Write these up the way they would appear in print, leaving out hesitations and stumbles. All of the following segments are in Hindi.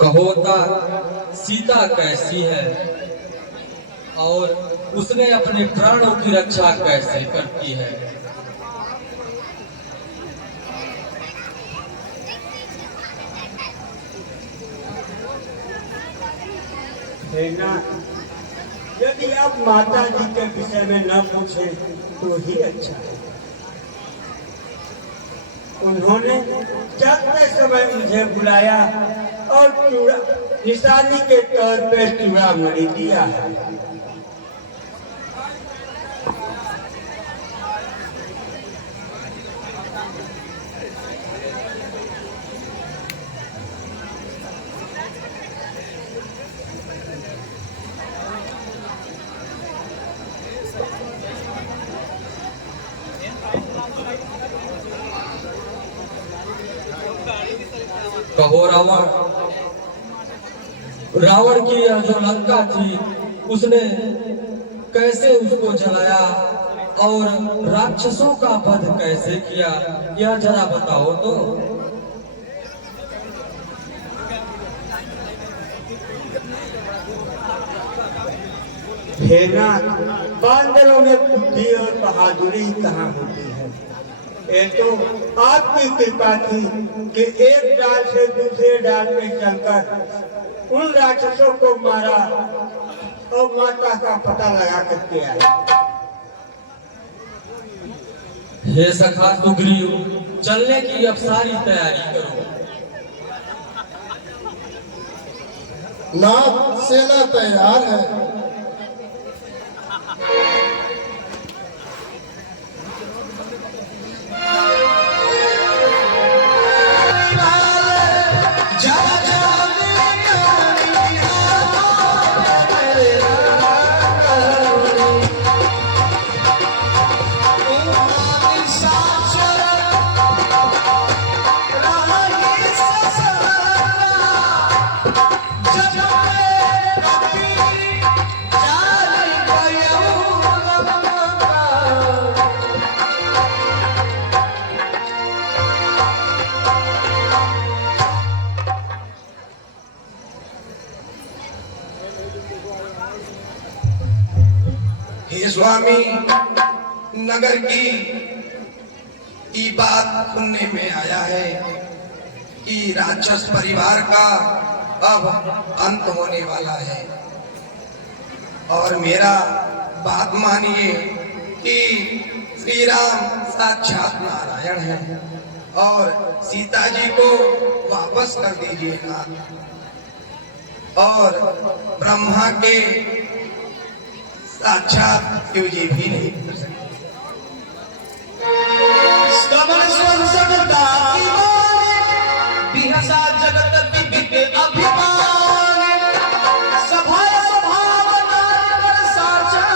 कहोता सीता कैसी है और उसने अपने प्राणों की रक्षा कैसे करती है। यदि आप माता जी के विषय में न पूछे तो ही अच्छा है। उन्होंने चलते समय मुझे बुलाया और चूड़ा निशानी के तौर पे चूड़ामणि दिया है। कहो रावण, रावण की यह जो लंका थी उसने कैसे उसको जलाया और राक्षसों का वध कैसे किया, यह जरा बताओ तो। हे नाथ, बांदरों में बुद्धि और बहादुरी कहाँ होती है। ये तो आपकी कृपा थी कि एक डाल से दूसरे डाल पे चलकर उन राक्षसों को मारा और माता का पता लगा करके आया। हे सखा सुग्रीव, चलने की अब सारी तैयारी करो। नाथ, सेना तैयार है। हे स्वामी, नगर की बात सुनने में आया है कि राक्षस परिवार का अब अंत होने वाला है और मेरा बात मानिए कि श्री राम साक्षात नारायण है और सीता जी को वापस कर दीजिएगा और ब्रह्मा के साक्षात शिव जी भी नहीं कर सकते। जगत की अभिमान सभा साचा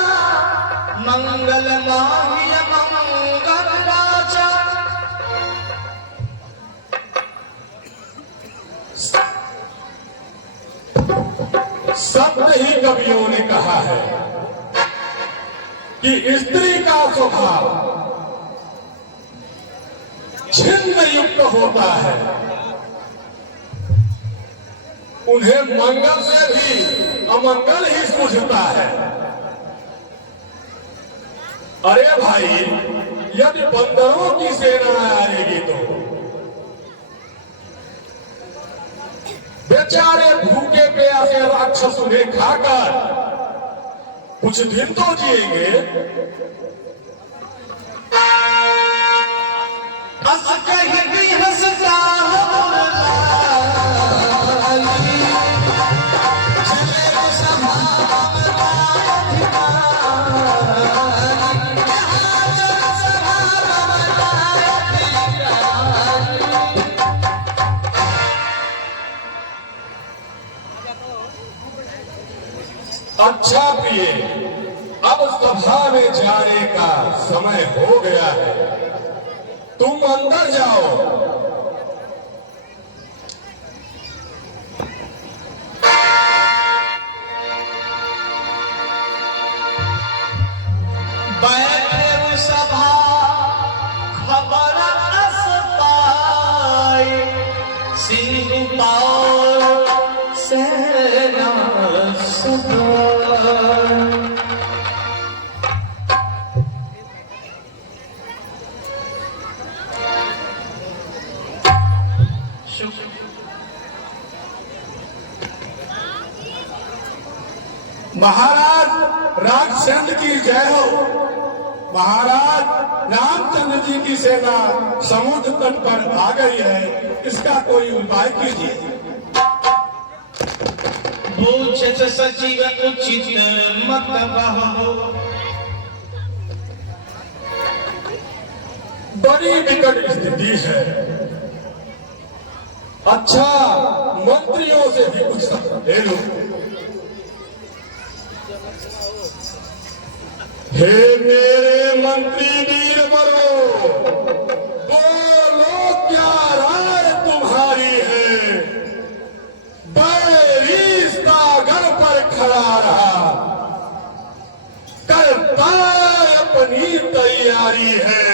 मंगल माहिया मंगल राजा। सत्य ही कवियों ने कहा है कि स्त्री का स्वभाव छिन्न युक्त होता है, उन्हें मंगल से भी अमंगल ही सूझता है। अरे भाई, यदि बंदरों की सेना आएगी तो बेचारे भूखे प्यासे राक्षस उन्हें खाकर कुछ दिन तो जिएंगे। हंस कहीं भी हंसता अच्छा प्रिय, अब सभा में जाने का समय हो गया है, तुम अंदर जाओ। बैठे सभा खबर रस पाई सिंह पाओ महाराज रामचंद्र की जय हो। महाराज रामचंद्र जी की सेना समुद्र तट पर आ गई है, इसका कोई उपाय कीजिए। पूछत सचिव उचित मत बहो। बड़ी विकट स्थिति है। अच्छा, मंत्रियों से भी कुछ सलाह ले लो। हे मेरे मंत्री वीर बरो, बोलो क्या राय तुम्हारी है। बैरी सागर पर खड़ा रहा, करता अपनी तैयारी है।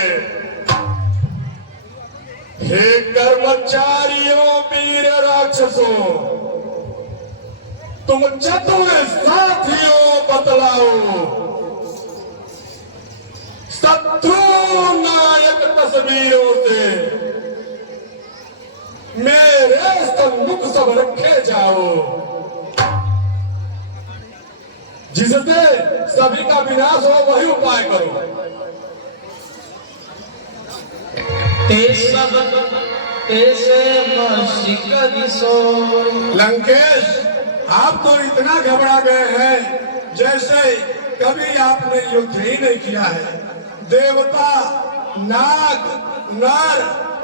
हे कर्मचारियों वीर राक्षसों, तुम चतुर साथियों बतलाओ, शत्रु नायक तस्वीरों से मेरे सम्मुख सब रखे जाओ, जिससे सभी का विनाश हो वही उपाय करो। लंकेश, आप तो इतना घबरा गए हैं जैसे कभी आपने युद्ध ही नहीं किया है। देवता, नाग, नर,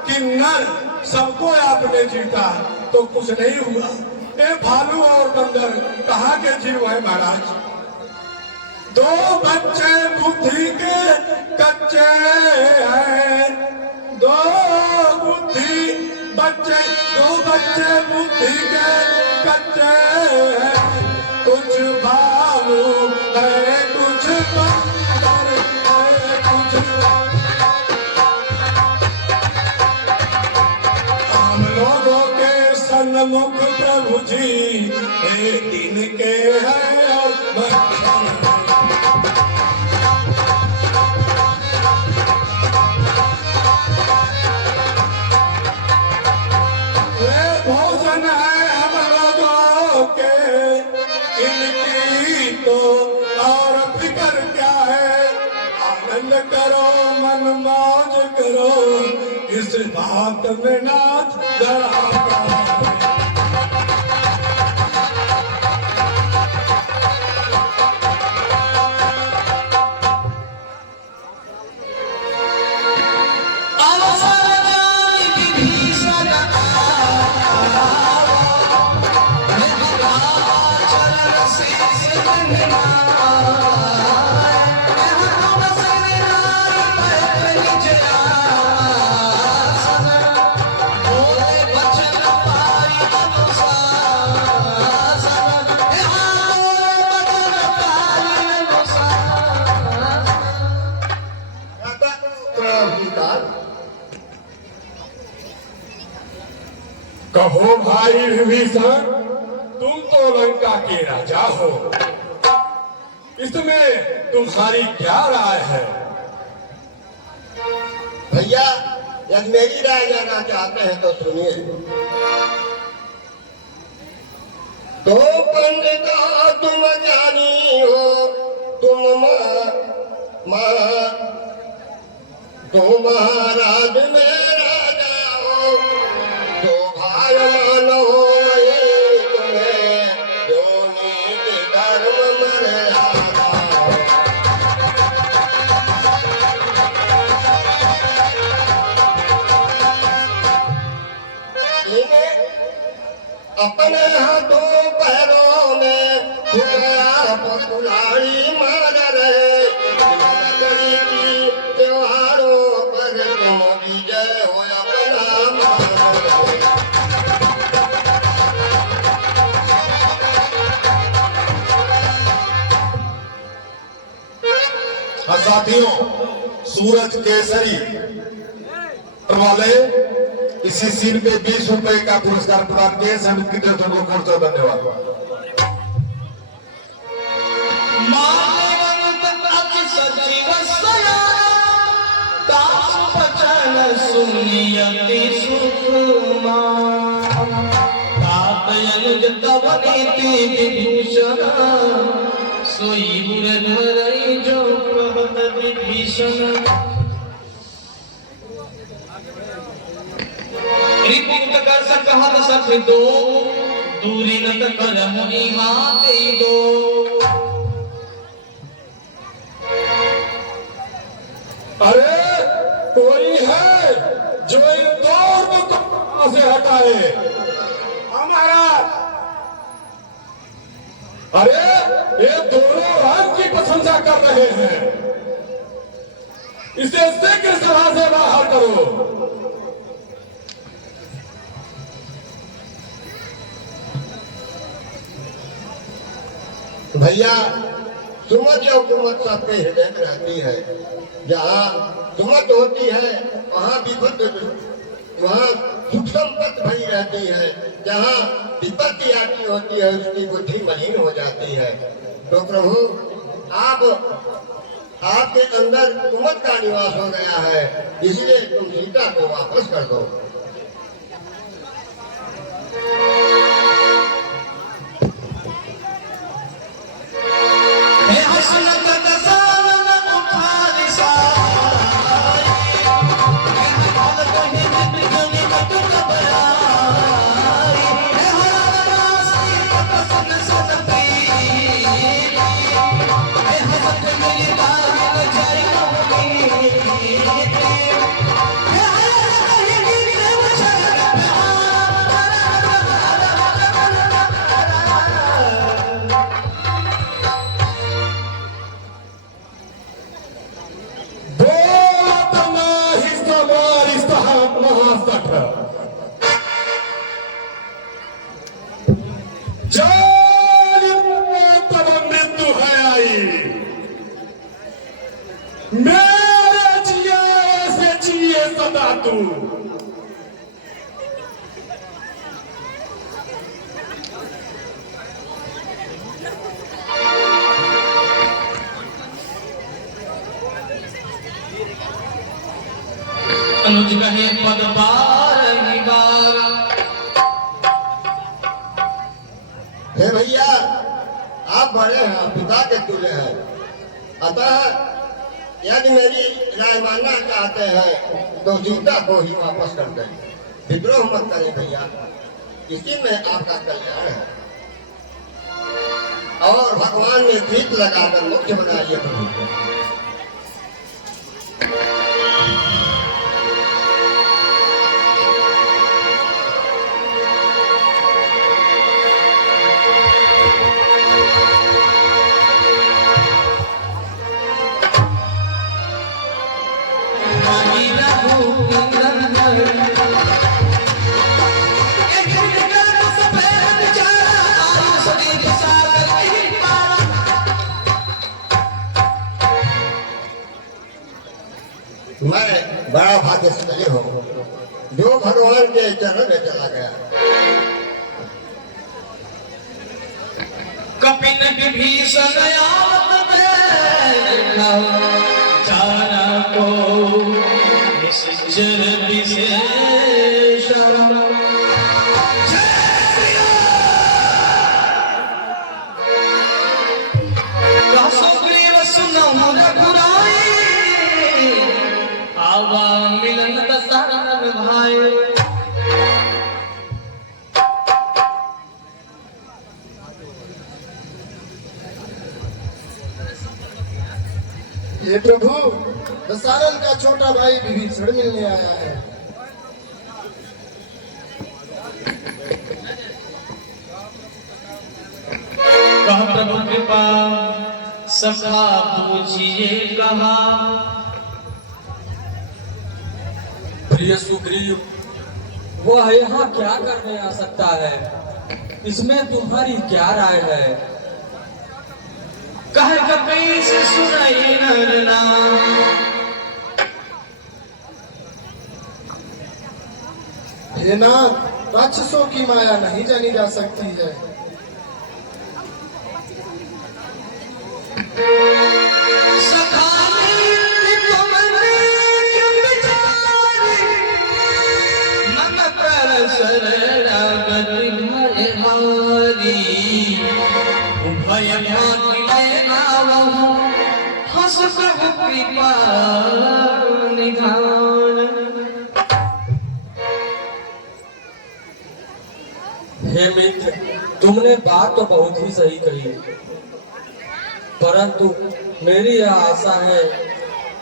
किन्नर सबको आपने जीता तो कुछ नहीं हुआ। ये भालू और बंदर कहाँ के जीव है महाराज। दो बच्चे बुद्धि के कच्चे हैं, दो बच्चे बुद्धि के कच्चे हैं। कुछ भालू है, कुछ बंदर है, कुछ हम लोगों के सन्मुख प्रभु जी एक दिन के हैं और भोजन है हम लोगों के, इनकी तो और फिक्र क्या है। आनंद करो, मन मौज करो, इस बात में नाच गड़ा। कहो भाई विभीषण, तुम तो लंका के राजा हो, इसमें तुम्हारी क्या राय है। भैया, यदि मेरी राय जानना चाहते हैं तो सुनिए। तो पंडिता तुम ज्ञानी हो, तुम महाराज में राजा हो, तो भाई मानो तुम्हें जो नीति धर्म मर्यादा। अपने हाथों पैरों में कुल्हाड़ी मार रहे, त्योहारों पर तुम विजय हो अपना मार रहे। साथियों, सूरज केसरी वाले इसी सीन पे 20 रुपए का पुरस्कार प्रदान किए। समिति की तरफ से उनको बहुत बहुत धन्यवाद। सोई बुरे धरई जो कहत विभीषण रिपुत कर सकहत सख दो दूरी नत कर मुनि माते दो। अरे कोई है जो इन दोनों को से हटाए? हमारा अरे ये दोनों राम की प्रशंसा कर रहे हैं, इसे शीघ्र सभा से बाहर करो। भैया सुमत या हुकूमत सबके हृदय में रहती है। जहाँ सुमत होती है वहाँ विपत्ति, वहाँ सुख संपत्ति भरी रहती है। जहाँ विपत्ति आती होती है उसकी बुद्धि मलिन हो जाती है। तो प्रभु आप आपके अंदर सुमत का निवास हो गया है, इसलिए तुम सीता को वापस कर दो। तब मृत्यु है आई, मेरे जिया से जिए सदा तू। अनुज कहे पद बार ही बार। हे भैया आप बड़े हैं, पिता के तुल्य हैं, अतः यदि मेरी राय मानना चाहते हैं तो सीता को ही वापस कर दें। विद्रोह मत करें भैया, इसी में आपका कल्याण है। और भगवान ने प्रीत लगाकर मुख्य बनाइए प्रभु। मैं बड़ा भाग्यशाली हूँ जो भगवान के चरण में चला गया। कपिन विभीषण आवत देखा जाना को निश्चर विशेषण। सुग्रीव सुनहु रघुराई आवा मिलन दशरथ भाई। ये प्रभु दशरथ का छोटा भाई विभीषण मिलने आया है। कह प्रभु कृपा सखा पूछिए कहा। प्रिय सुग्रीव, वह यहाँ क्या करने आ सकता है? इसमें तुम्हारी क्या राय है? कह कैसे सुनाई नर नाम। हे नाथ, राक्षसों की माया नहीं जानी जा सकती है। भय बस प्रभु कृपा निधान। हे मित्र, तुमने बात तो बहुत ही सही कही, परंतु मेरी यह आशा है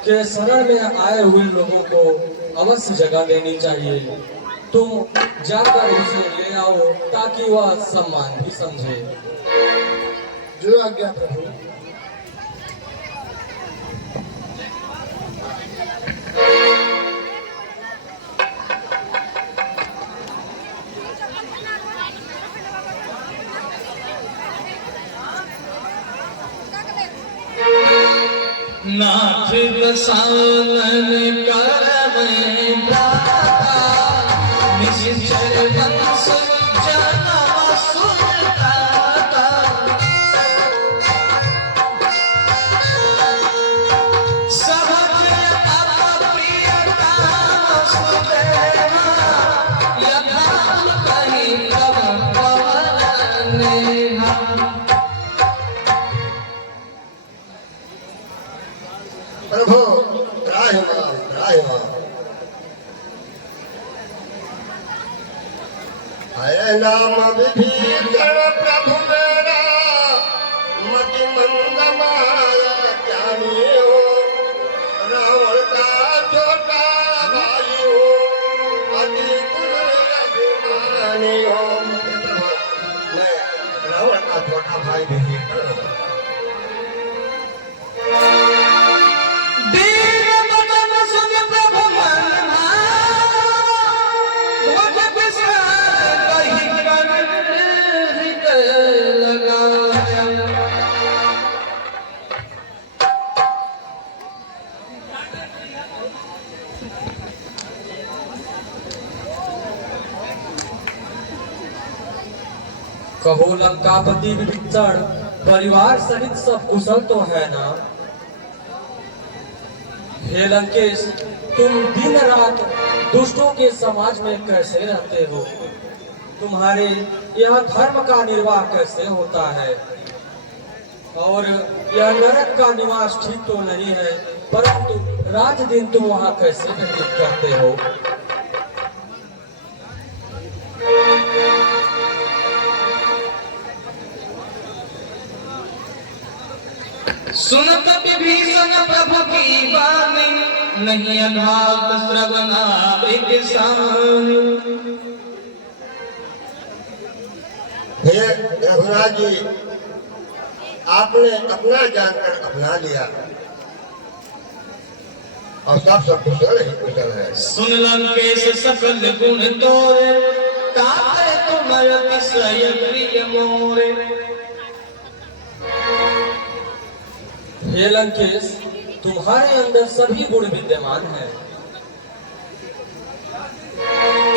कि शरण में आए हुए लोगों को अवश्य जगह देनी चाहिए। तुम जाकर उसे ले आओ ताकि वह सम्मान भी समझे। जो आज्ञा प्रभु। नाथ दसानन करम दाता, निश्चर वंश जन्म सुनदाता। सहज अप प्रियता सुदेवा, यथार्थ कहि कब पवन नेहा। प्रभु त्राहिमाम त्राहिमाम। है नाम विभीषण प्रभु मेरा, मति मंद माया ज्ञानी हो। रावण का छोटा भाई हो, अति गुण अभिमानी हो। मैं रावण का छोटा भाई विभीषण हूँ। कहो लंकापति विभीषण, परिवार सहित सब कुशल तो है ना? हे लंकेश, तुम दिन रात दुष्टों के समाज में कैसे रहते हो? तुम्हारे यह धर्म का निर्वाह कैसे होता है? और यह नरक का निवास ठीक तो नहीं है, परंतु रात दिन तुम वहाँ कैसे व्यतीत करते हो? सुनत विभीषण प्रभु की वाणी, नहीं अघात श्रवणावृत सानी। हे रघुनाथ जी, आपने अपना जानकर अपना लिया और सब कुशल ही कुशल है। सुन लंकेश सकल गुण तोरे, ताते तुम अतिशय प्रिय मोरे। हे लंकेश, तुम्हारे अंदर सभी गुण विद्यमान हैं।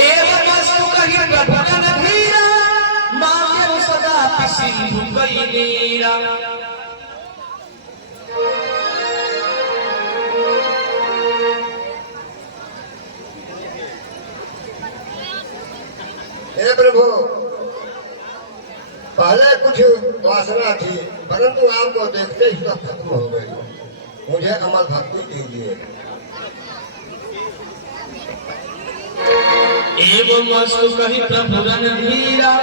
एक वस्तु कही प्रभु रणधीरा, मांगे सदा सिंधु कई नीरा। हे प्रभु, पहले कुछ वासना थी, परंतु आपको देखते ही सब खत्म हो गई। मुझे अमल भक्ति दीजिए। एवं वस्तु कही प्रभु रणधीरा,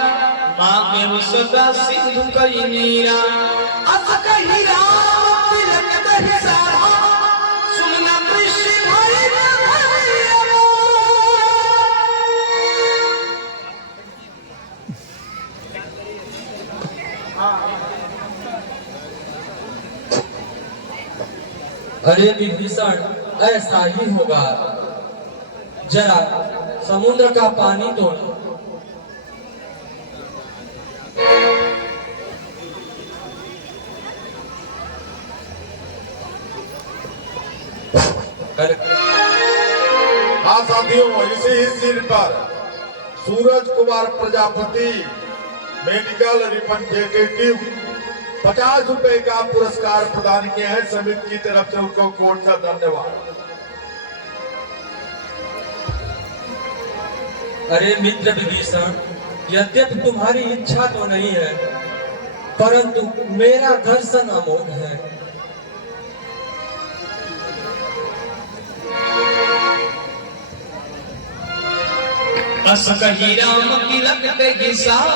मांगे सदा सिंधु कई नीरा। अस कही राम तिलक दहि सारा, सुनना दृष्टि भई भैया। अरे विभीषण, ऐसा ही होगा। जरा समुद्र का पानी तो लो। हाँ साथियों, इसी ही सीन पर सूरज कुमार प्रजापति मेडिकल रिप्रेजेंटेटिव 50 रुपए का पुरस्कार प्रदान किया है। समिति की तरफ से उनको कोट का धन्यवाद। अरे मित्र विभीषण, यद्यपि तुम्हारी इच्छा तो नहीं है, परंतु मेरा दर्शन अमोघ है। अस कही राम की लगते ही साधा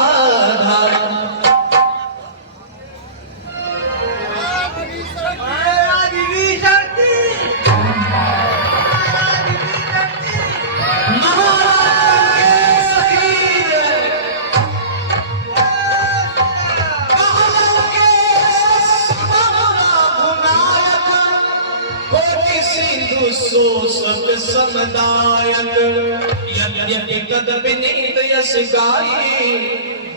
समदायक यद्यपि कद विनीत यश गाई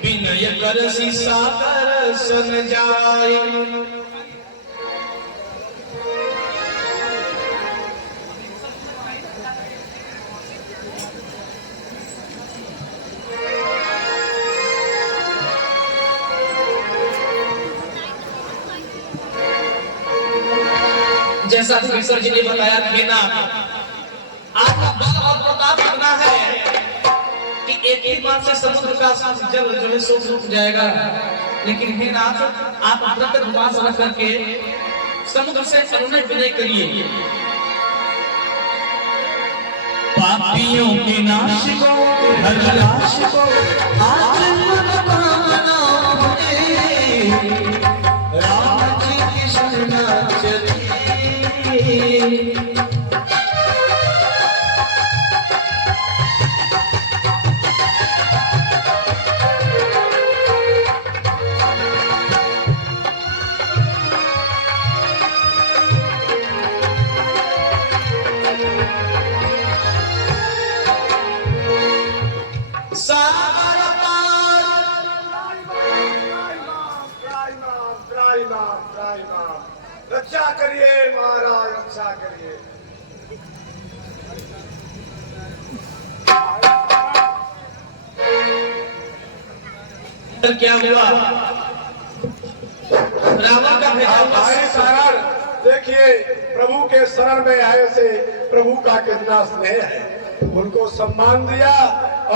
विनय करसि सादर सन जाय। जैसा विसर जी ने बताया कि ना आपका बल और प्रताप इतना है कि एक ही बात से समुद्र का जल जो है सूख जाएगा, लेकिन हे नाथ आप प्रत्यक्ष उपासना करके समुद्र से अनुनय विनय करिए। पापियों के नाश को हर लाश को राम जी की शरणा चली। रक्षा करिए महाराज, रक्षा करिए। क्या हुआ? रावण का भाई शरण देखिए, प्रभु के शरण में आए से प्रभु का कितना स्नेह है। उनको सम्मान दिया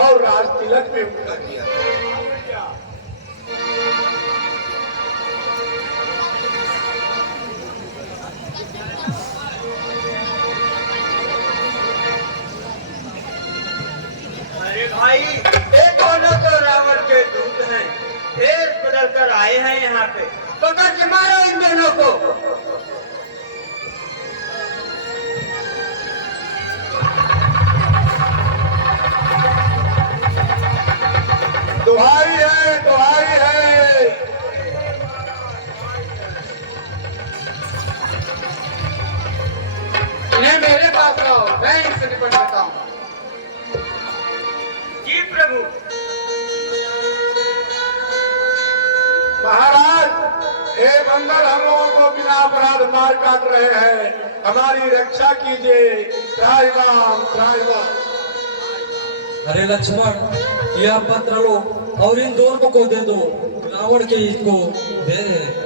और राज तिलक भी उनका किया। भाई ये दोनों तो रावण के दूत हैं, भेष बदल कर आए हैं यहाँ पे, पकड़ के मारो इन दोनों को। दुहाई है, दुहाई है। इन्हें मेरे पास लाओ, मैं इनसे निपट लेता हूँ। जी प्रभु। महाराज हे बंदर हम लोगों को बिना अपराध मार काट रहे हैं, हमारी रक्षा कीजिए। त्राहिमाम त्राहिमाम। अरे लक्ष्मण, यह पत्र लो और इन दोनों को दे दो, रावण के को दे रहे हैं।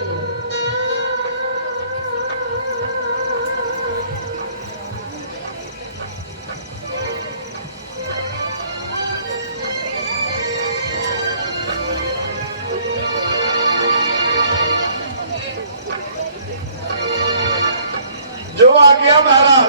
जो आ गया महाराज।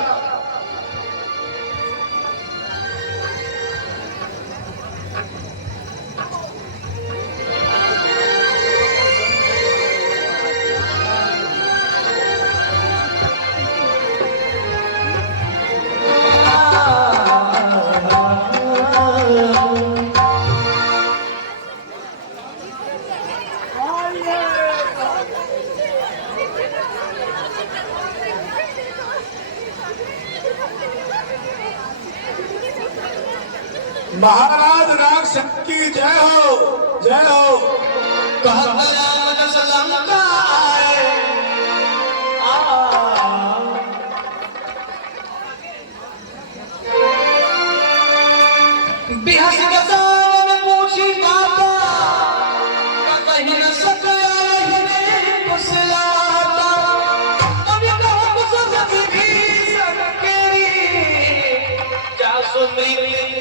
महाराज राग शक्ति जय हो, जय हो। पूछी बाबा कहीं न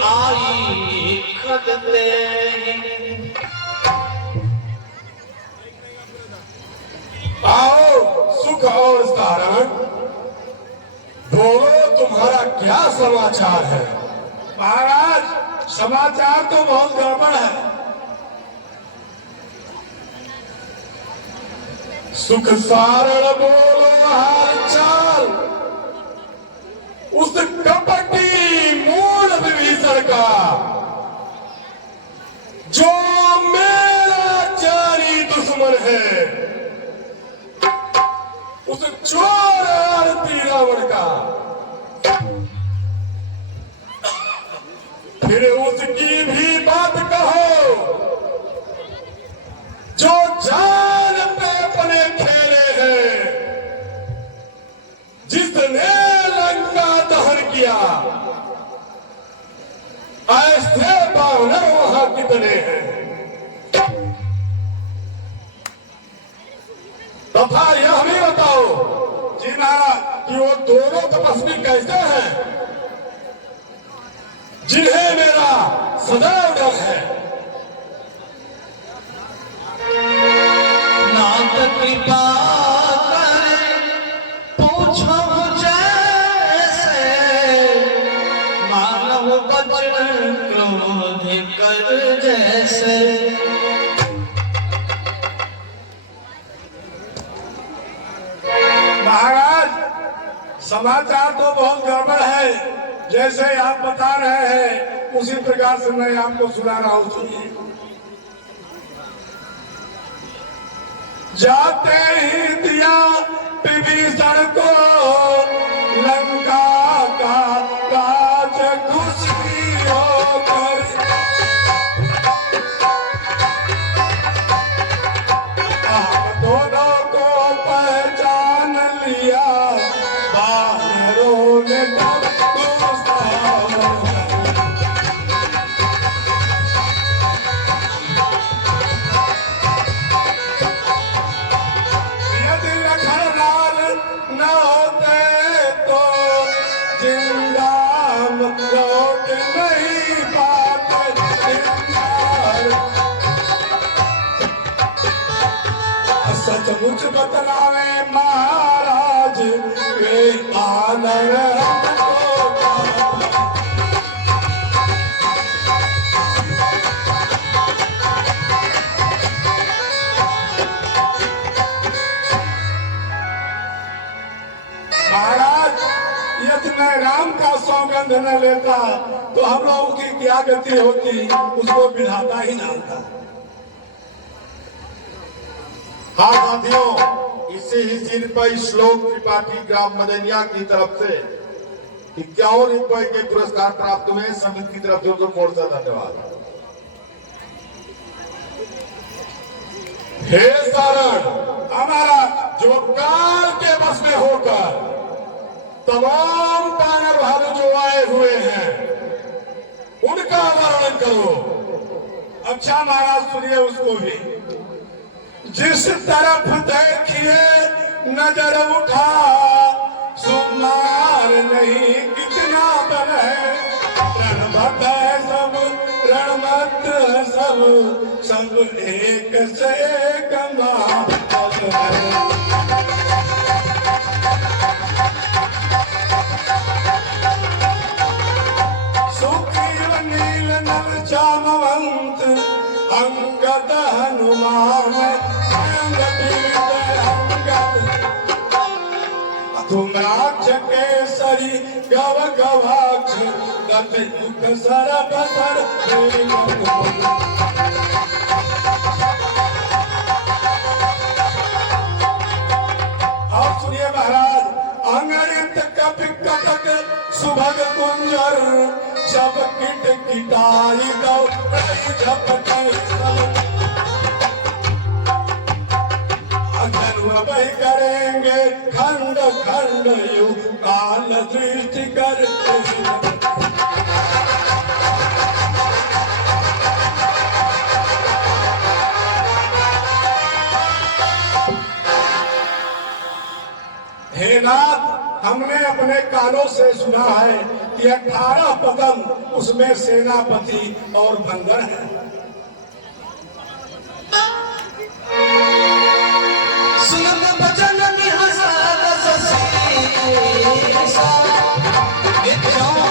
आई खगते आओ सुख और सारण, बोलो तुम्हारा क्या समाचार है। महाराज समाचार तो बहुत गड़बड़ है। सुख सारण बोलो हाल चाल, उस कपटी मूल विभीषण का, जो मेरा जानी दुश्मन है, उस चोर आरती रावण का। फिर उसकी भी बात कहो, जो जान पे अपने खेले हैं, जिसने लंका दहन किया। ऐसे बानर वहां कितने हैं। तथा यह भी बताओ जी महाराज कि वो दोनों तपस्वी कैसे हैं जिन्हें मेरा सदैव डर है। नाथ कृपा करे पूछो जैसे, मानव वचन क्रोध कर जैसे। महाराज समाचार तो बहुत गड़बड़ है, जैसे आप बता रहे हैं उसी प्रकार से मैं आपको सुना रहा हूं, सुनिए। जाते ही दिया विभीषण को लंका का राज खुशी होकर, दोनों को पहचान लिया बानरों ने तब सचमुच बतलावे महाराज वे आनर महाराज, यदि मैं राम का सौगंध न लेता तो हम लोगों की क्या गति होती, उसको विधाता ही जानता। हाँ साथियों, इसी ही सीन पर श्लोक त्रिपाठी ग्राम मदनिया की तरफ से 51 रुपए के पुरस्कार प्राप्त हुए। समिति की तरफ से उनको बहुत सा धन्यवाद। हे सारण, हमारा जो काल के बस में होकर तमाम बानर भालू जो आए हुए हैं उनका वर्णन करो। अच्छा महाराज सुनिए उसको भी। जिस तरफ देखिए नजर उठा, सुमार नहीं कितना बल है। रणमत है सब, रणमत है सब, सब एक से एक महाबल है। सुग्रीव नील नल जामवंत, अंगद हनुमान धूम्राक्ष केसरी गव गवाक्ष, दत्त सर बसर। आप सुनिए महाराज। अंगरित कपि कटक सुभग कुंजर, सब किट किटाई दो झपटे सब। वही करेंगे खंड खंड यु काल दृष्टि करते। हे नाथ, हमने अपने कानों से सुना है कि 18 पदम उसमें सेनापति और बंदर है। It's all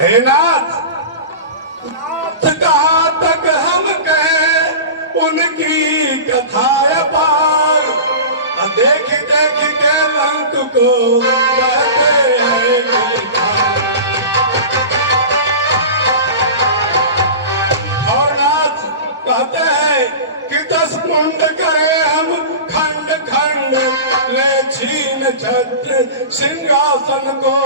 हे नाथ, नाथ कहाँ तक हम कहें उनकी कथा पार, देख देख के लंक को कहते हैं गिरधार। और नाथ कहते हैं कि 10 मुंड करे हम खंड खंड, ले छीन छत्र सिंहासन को,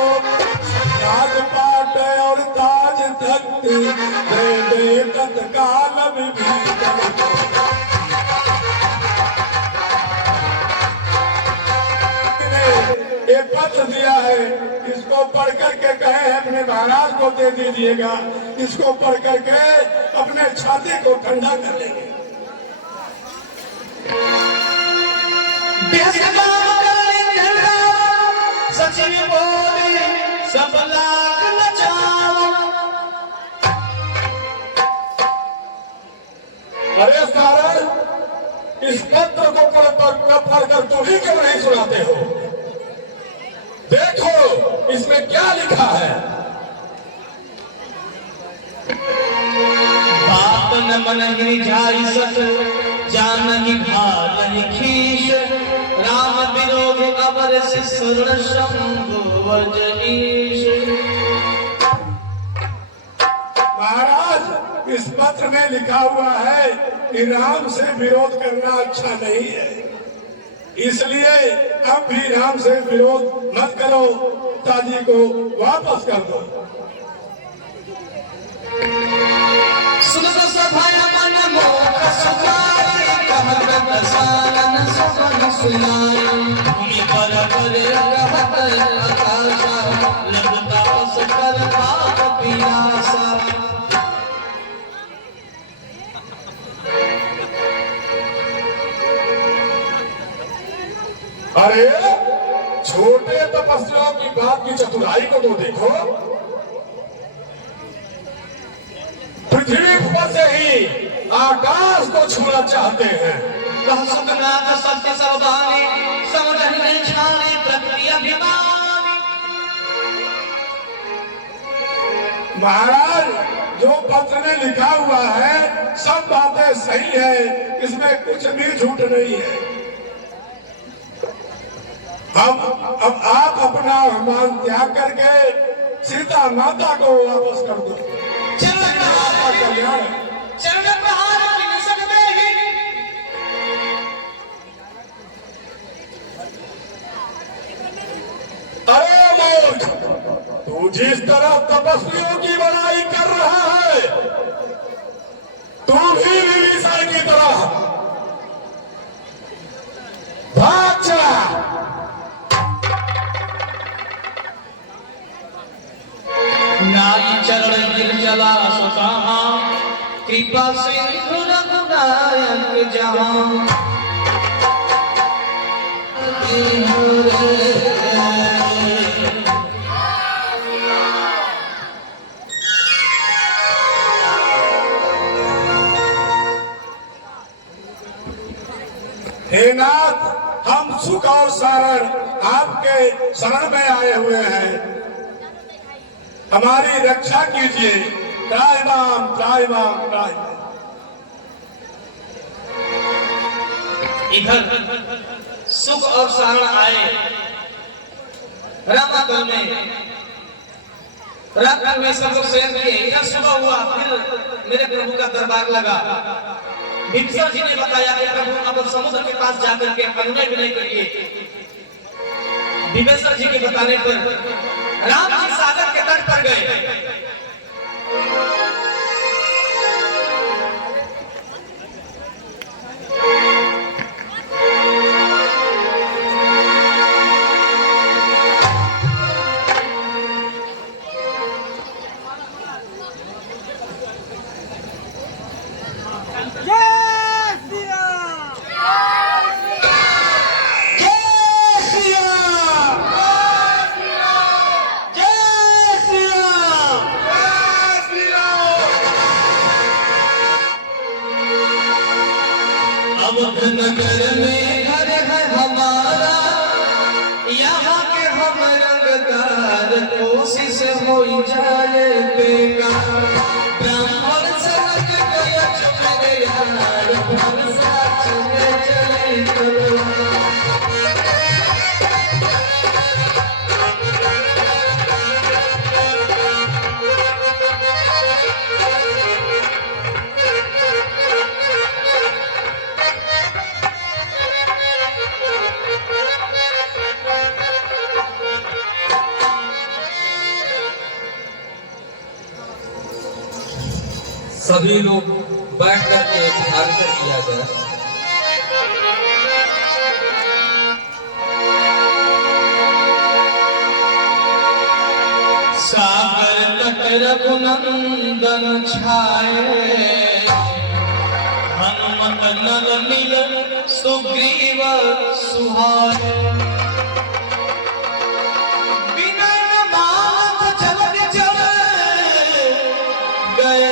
राजपाट और ताज तख्त दे दे तत्काल विभीषण को। एक पत्र दिया है, इसको पढ़ करके कहे अपने महाराज को दे दीजिएगा, इसको पढ़ करके अपने छाती को ठंडा कर लेंगे। सचिव बोले सब लाख नचाओ। अरे सारण, इस पत्र को पढ़कर तुम ही क्यों नहीं सुनाते हो? देखो इसमें क्या लिखा है। बाप न मनहि जाई सत, जानहि भालहि खीस, राम विरोध अवर सिर शंभु वजनीश। महाराज, इस पत्र में लिखा हुआ है कि राम से विरोध करना अच्छा नहीं है, इसलिए अब भी राम से विरोध मत करो, ताजी को वापस कर दो। सुनत सभाया मन मोह सुखाई, कहत दसानन सुमन सुनाई। भूमि पर कहत आकाशा, लब तपस कर पाप पियासा। अरे छोटे तपस्वियों की बात की चतुराई को तो देखो। पृथ्वी पर से ही आकाश को छूना चाहते हैं। कह सुखनाथ सत्य सवधानी, समझहि छाने प्रकृति अभिमानी। महाराज, जो पत्र में लिखा हुआ है सब बातें सही है, इसमें कुछ भी झूठ नहीं है। अब आप अपना अभिमान त्याग करके सीता माता को वापस कर दो। चरण प्रहार बिन सकते ही। अरे मूर्ख, तू जिस तरह तपस्वियों की बड़ाई कर रहा है, तू भी विभीषण की तरह भाग जा। नाई चरण निर्जला सुकहा, कृपा सिंधु रघुनायक जहाँ। हे नाथ, हम सुख और सारण आपके शरण में आए हुए हैं, हमारी रक्षा कीजिए। त्राहिमाम त्राहिमाम त्राहिमाम। इधर सुख और सारण आए रामाकल में, रात में सब लोग शयन किए। इधर सुबह हुआ, फिर मेरे प्रभु का दरबार लगा। विभीषण जी ने बताया कि प्रभु अब समुद्र के पास जाकर के अन्य विनय करिए। विभीषण जी के बताने पर राम जी सागर के तट पर गए। हो जाए बेकार, ब्राह्मण सनक गया चले यार, भरसा चले चले तलवार। सभी लोग बैठ करके ध्यान कर किया जाए। सागर तट रघुनंदन छाए, हनुमत नल नील सुग्रीव सुहाए। विनय मानस जलद जल गए,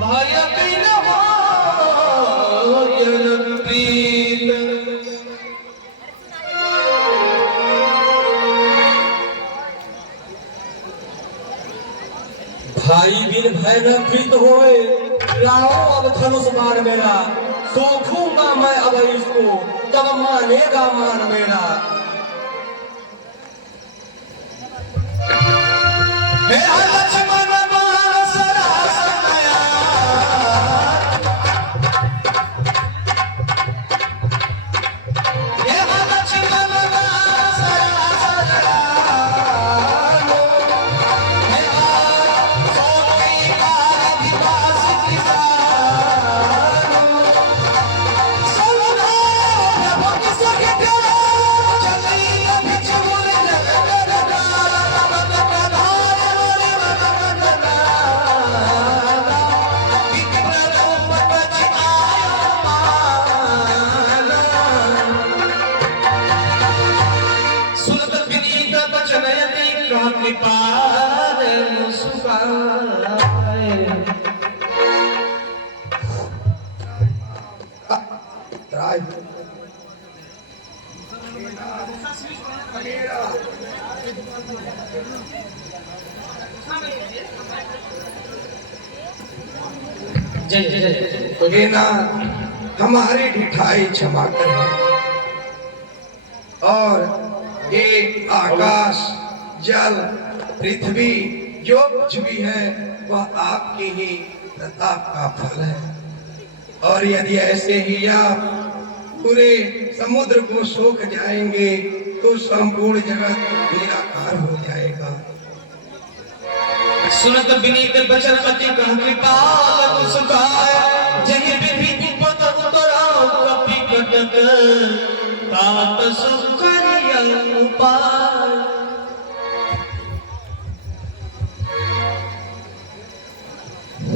भय बिन होयन प्रीत। भाई बिन भय न प्रीत होए, लाओ अब धनुष बाण मेरा, सोखूंगा मैं अब इसको, तब मानेगा मान मेरा। हे लक्ष्मण बाण सरास नया, हे लक्ष्मण बाण सरास नया, हे सोती काल दिवास किसानो, सलना प्रभु किसके प्यारा, चली बिच मुर जगत डाला, नमक प्रधान मोरे मन नाना, विप्र रूप बच आयो माना। सुनत विनीत बचन यदि कहा कृपाल मुस्काए। राज जय जय जय। हे नाथ, हमारी ढिठाई क्षमा करें, और ये आकाश जल पृथ्वी जो कुछ भी है वह आपकी ही प्रताप का फल है। और यदि ऐसे ही आप पूरे समुद्र को सोख जाएंगे तो संपूर्ण जगत निराकार हो जाएगा। सुनत विनीत बचन अति कह कृपाल मुस्काय, जहि विधि पद उतराओ कपि कटक, तात सुख करिय उपाय।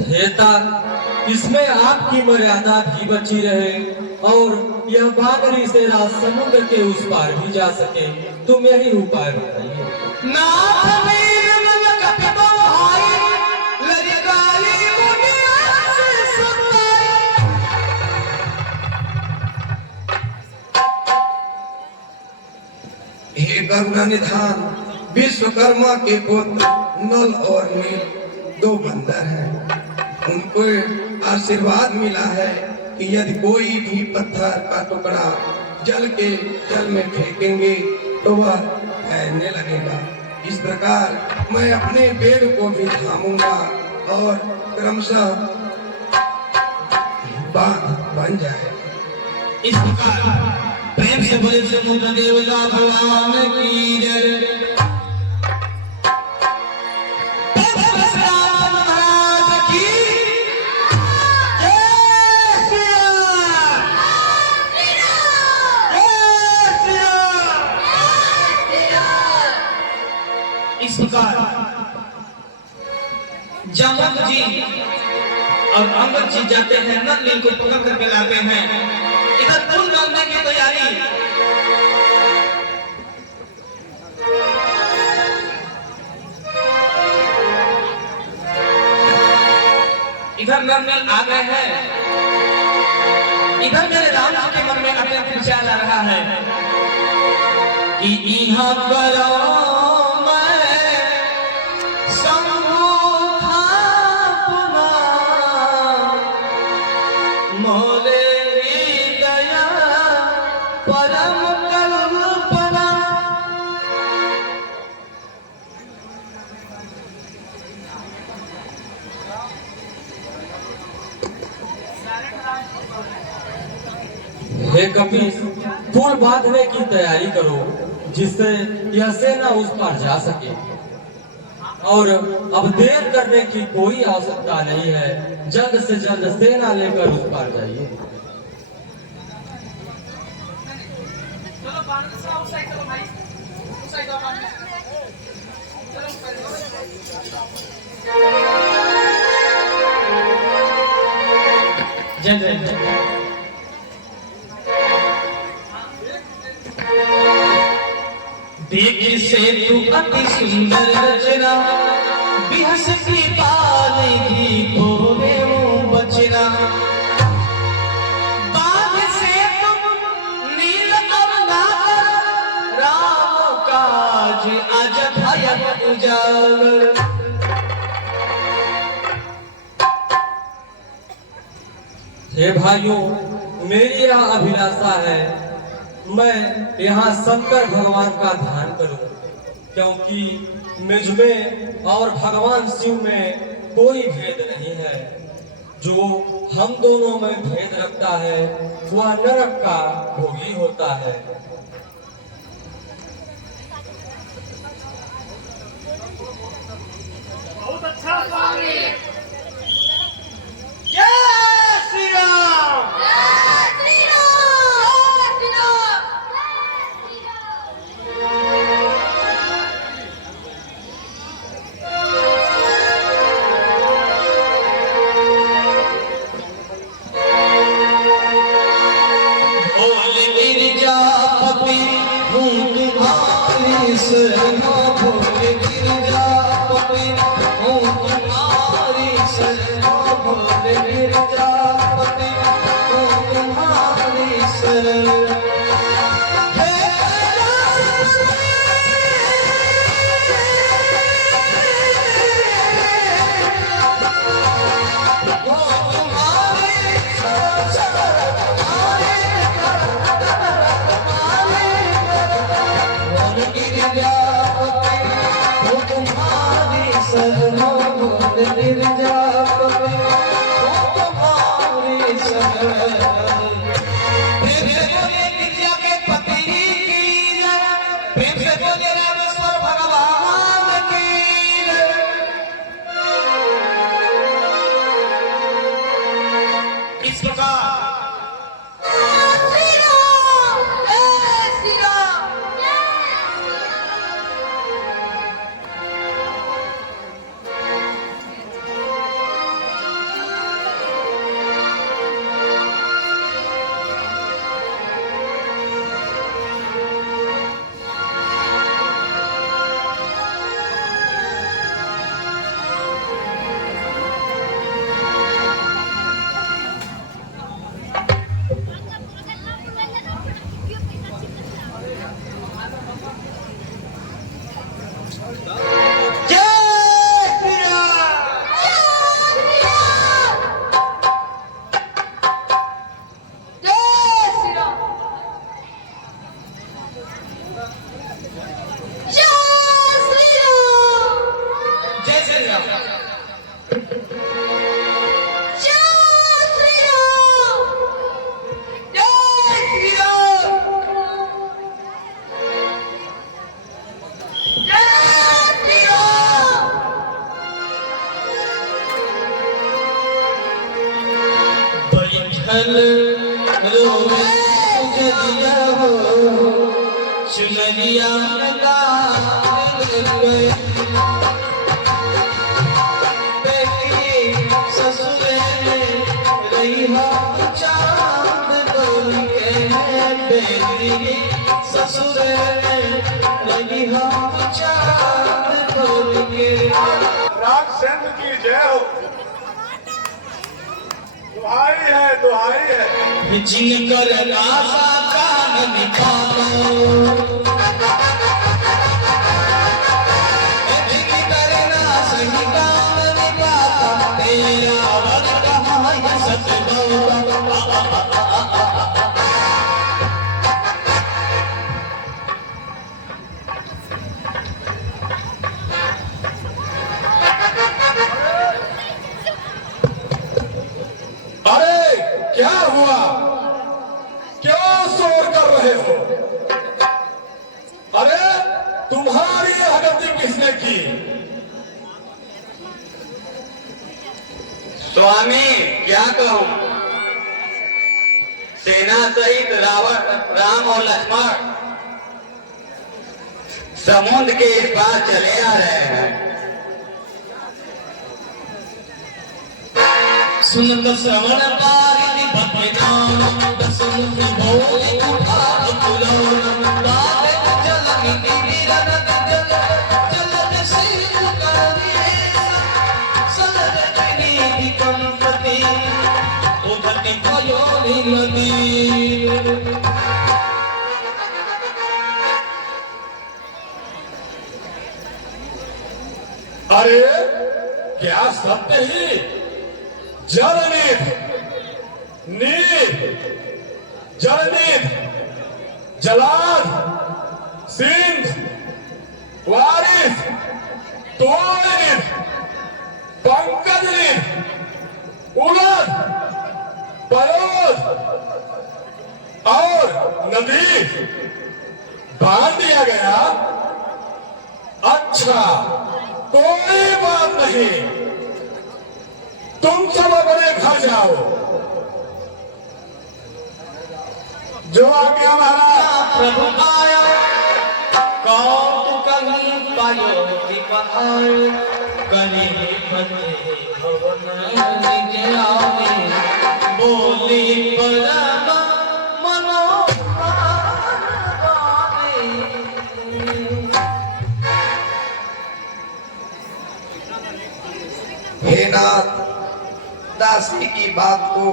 हेता इसमें आपकी मर्यादा भी बची रहे, और यह बानरी से राज समुद्र के उस पार भी जा सके, तुम यही उपाय बताइए। नाथ वीर मन कपि बहाई, लरिकाई मुनिया से सुनाई। हे करुणा निधान, विश्वकर्मा के पुत्र नल और नील दो बंदर हैं। उनको आशीर्वाद मिला है कि यदि कोई भी पत्थर का टुकड़ा जल में फेंकेंगे तो वह तैरने लगेगा। इस प्रकार मैं अपने पेड़ को भी थामूंगा और क्रमशः बांध बन जाए। इस प्रकार प्रेम से बोले समुद्र देवता भगवान की जय। इस प्रकार जामवंत जी और अंगद जी जाते हैं, नल नील को पकड़ करके लाते हैं। इधर पुल बांधने की तैयारी इधर नरनल आ गए हैं, इधर मेरे राम जी के मन में अत्यंत विचार आ रहा है कि यहाँ करो हे कपीस, पुल बांधने की तैयारी करो जिससे यह सेना उस पार जा सके। और अब देर करने की कोई आवश्यकता नहीं है, जल्द से जल्द सेना लेकर उस पार जाइए। जय जय जय। देखी से तू अति सुंदर रचना, बिहस की पालेगी बोले वो बचना। बाग से तुम नील अवतार, राम काज आज भयक उजागर। हे भाइयों, मेरी यह अभिलाषा है, मैं यहाँ शंकर भगवान का ध्यान करूं, क्योंकि मुझ में और भगवान शिव में कोई भेद नहीं है। जो हम दोनों में भेद रखता है वह नरक का भोगी होता है। बहुत अच्छा स्वामी। जय श्री राम। इस प्रकार चुनरिया ससुरे रही चांद बोल के बेटी ससुरे रही चांद बोल के। राजचंद्र की जय हो। दुहाई है जिन कर आशा कान निकालो जिन करना सही काम निकाता तेरा वर कहाँ है सच क्या हुआ? क्यों शोर कर रहे हो? अरे तुम्हारी यह गलती किसने की? स्वामी क्या कहूं? सेना सहित रावण राम और लक्ष्मण समुद्र के इस पार चले आ रहे हैं। सुनत श्रवण पारिति भक्ति नाम दसमुखी भोले उठा पुलौन बारे जल निधि विरन जल जलद सिंधु करेश सलद निधि कंपति उधति भयोनि नदी। अरे क्या सत्य ही जलनिधि जलनिधि जलाद सिंध वारिस तोड़निधि पंकजनिधि उलद परोज और नदी बांध दिया गया। अच्छा कोई बात नहीं, तुम सब अपने घर जाओ। जो आज्ञा महाराज। प्रभु आया कौन कहीं पायो दिपायो करे पते भवन निज आवे बोली परम मनोभावे। हे नाथ, दासी की बात को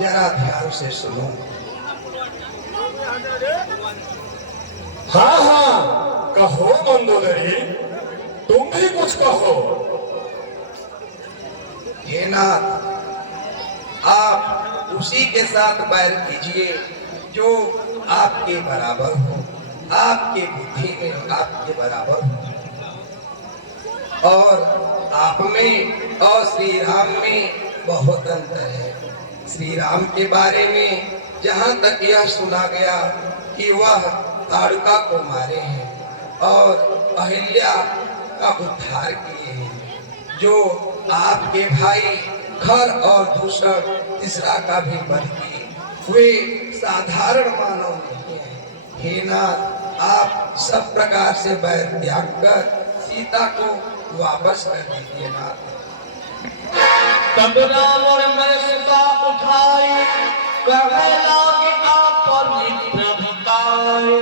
जरा ध्यान से सुनो। हाँ हाँ कहो मंदोदरी, तुम भी कुछ कहो। हे नाथ, आप उसी के साथ बैर कीजिए जो आपके बराबर हो, आपके बुद्धि में आपके बराबर हो, और आप में और श्री राम में बहुत अंतर है। श्री राम के बारे में जहाँ तक यह सुना गया कि वह ताड़का को मारे हैं और अहिल्या का उद्धार किए हैं, जो आपके भाई खर और दूषण तीसरा का भी वध किए, वे साधारण मानव नहीं है। हे नाथ, आप सब प्रकार से बैर त्याग कर सीता को वापस कर दीजिए नाथ। तब रावण में सीता उठाई कहने लागे आप प्रभुताए।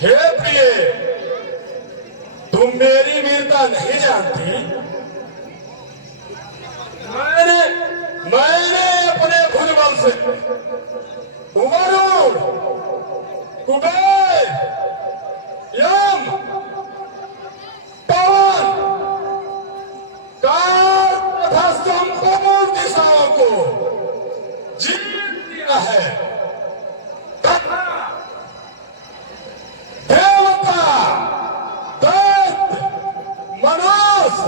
हे प्रिय, तुम मेरी वीरता नहीं जानती। मैंने अपने भुजबल से उमरूर, कुबेर, यम, पवन, काल तथा संपूर्ण दिशाओं को जीत दिया है। देवता, दैत्य, मनुष्य,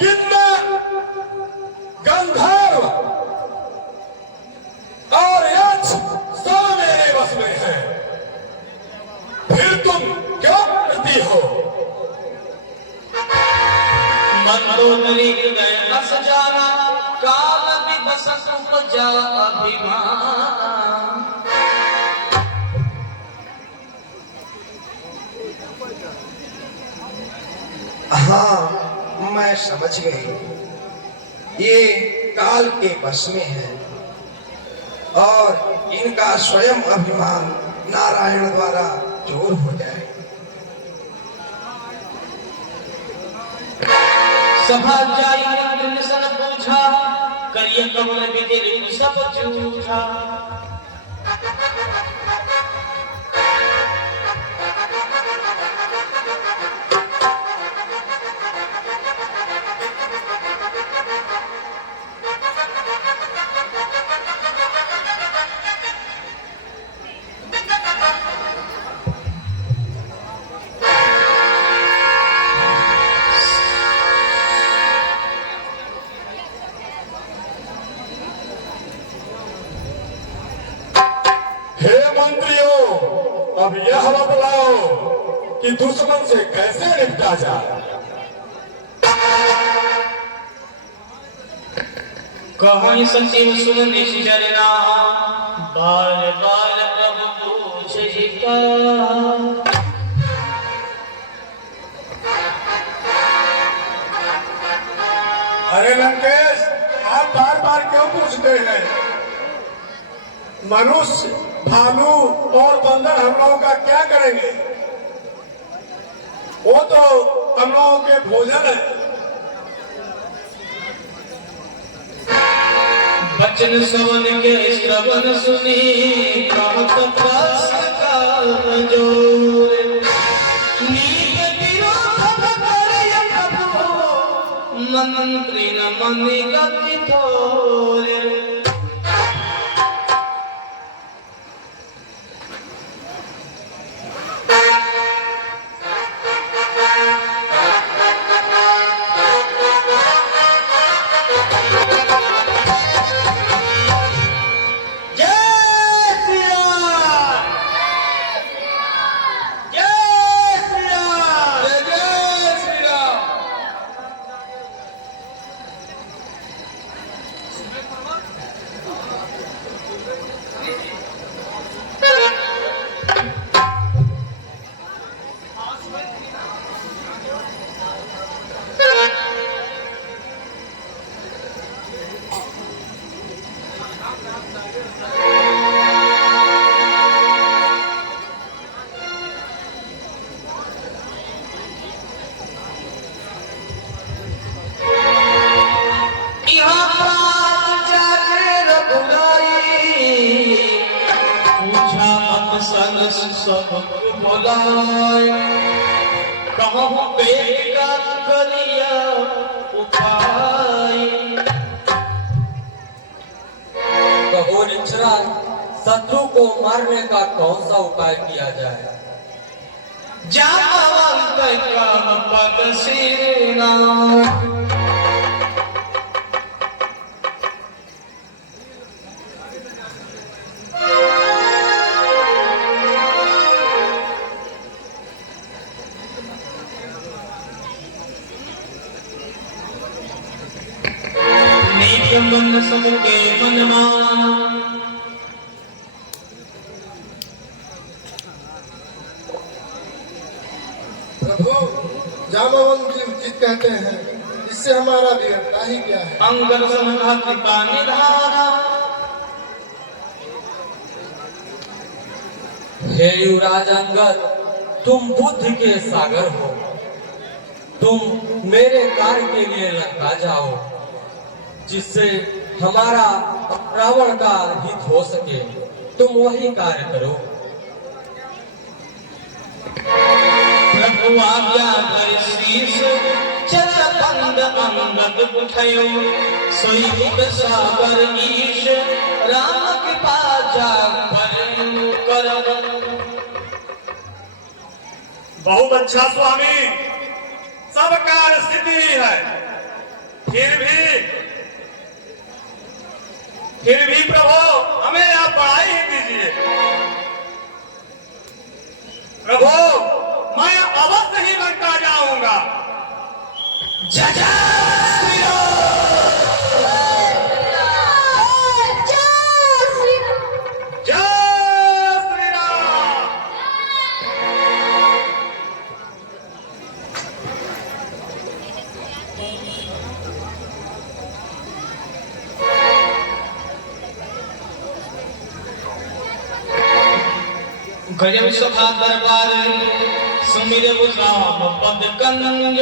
किन्नर, गंधर्व और यक्ष सब मेरे बस में है। फिर तुम क्यों करती हो? मंदोदरी हृदय बस जाना काल विवश उपजा अभिमान। हाँ, मैं समझ गई, ये काल के बस में है और इनका स्वयं अभिमान नारायण द्वारा चोर हो जाए। सभा जाई मंत्र सन पूछा करिए कमल बिदिल सब झूठा हे मंत्रियों, अब यह बतलाओ कि दुश्मन से कैसे निपटा जाए। कहानी संजीव सुन निश्चरना बार बार प्रभु पूछे का अरे लंकेश, आप बार बार क्यों पूछते हैं? मनुष्य, भालू और बंदर हम लोगों का क्या करेंगे? वो तो हम लोगों के भोजन है। बचन सवन के श्रवण सुनी कहत पास का जोर नीत विरोध करे प्रभु मंत्री न मनि गति थोरे कहूँ बेटा करिया उपाय कहो निचरा शत्रु को मारने का कौन सा उपाय किया जाए? जामवंत का पद सिरना मन सबके मनमा प्रभु, जामवंत जीत कहते हैं, इससे हमारा बिगड़ता ही क्या है? अंगर संघाति का निधारा हे युवराज अंगद, तुम बुद्धि के सागर हो। तुम मेरे कार्य के लिए लंका जाओ, जिससे हमारा रावण का हित हो सके। तुम वही कार्य करो। प्रभु आज्ञा कर शीश चल बंद अंगद उठयो सोई मुख सागर ईश राम कृपा जाग पर कर। बहुत अच्छा स्वामी, सब कार्य सिद्धि ही है, फिर भी प्रभु हमें आप बढ़ाई ही दीजिए। प्रभु मैं अवश्य ही लंका जाऊंगा। जय जय श्री गजब सभा दरबार सुमिर राम पद कंज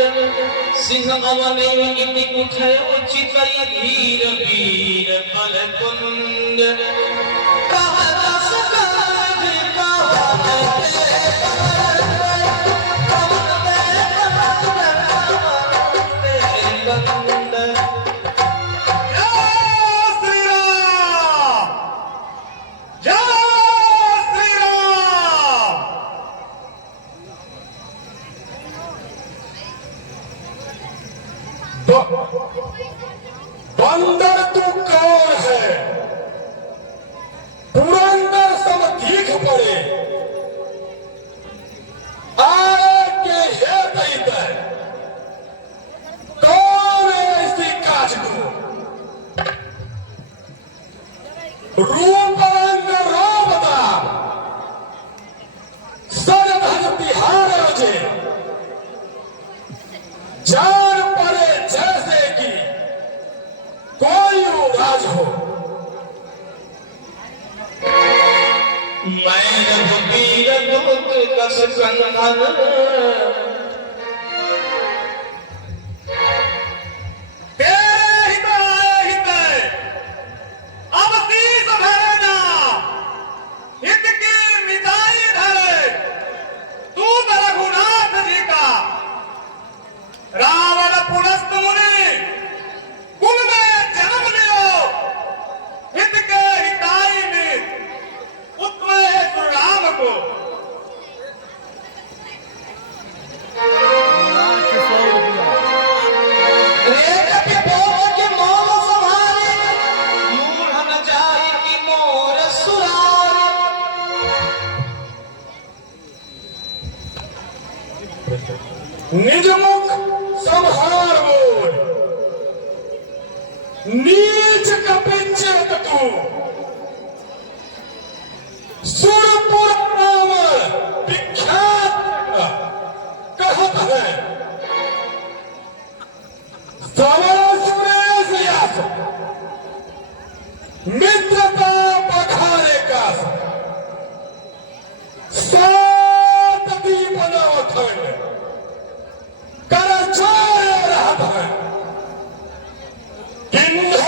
सिंह अवने इति उठे उचितई धीर वीर बल कुंज कहा दस काज बंदर तू कौन है? पुरंदर सब दीख पड़े आए के हे दे कौन है ऐसी काज को रूप रंग रोब दाम सर धज तिहार अजे जान पड़े जैसे कि कोई राज हो। मैं रघुवीर दूत कस कंधन अब शीस भरेगा हित की मिताई धरे तू तो रघुनाथ जी का रावण पुलस्त मुनि कुल में जन्म लियो हित के हिताई में उत्तम है राम को निज मुख संहार बोल नीच कपिंचत तू सुरपुर नाम विख्यात कहत है सुरेश यास मित्रता बखारे का सात दीपन अखंड कर रहत है किन्ह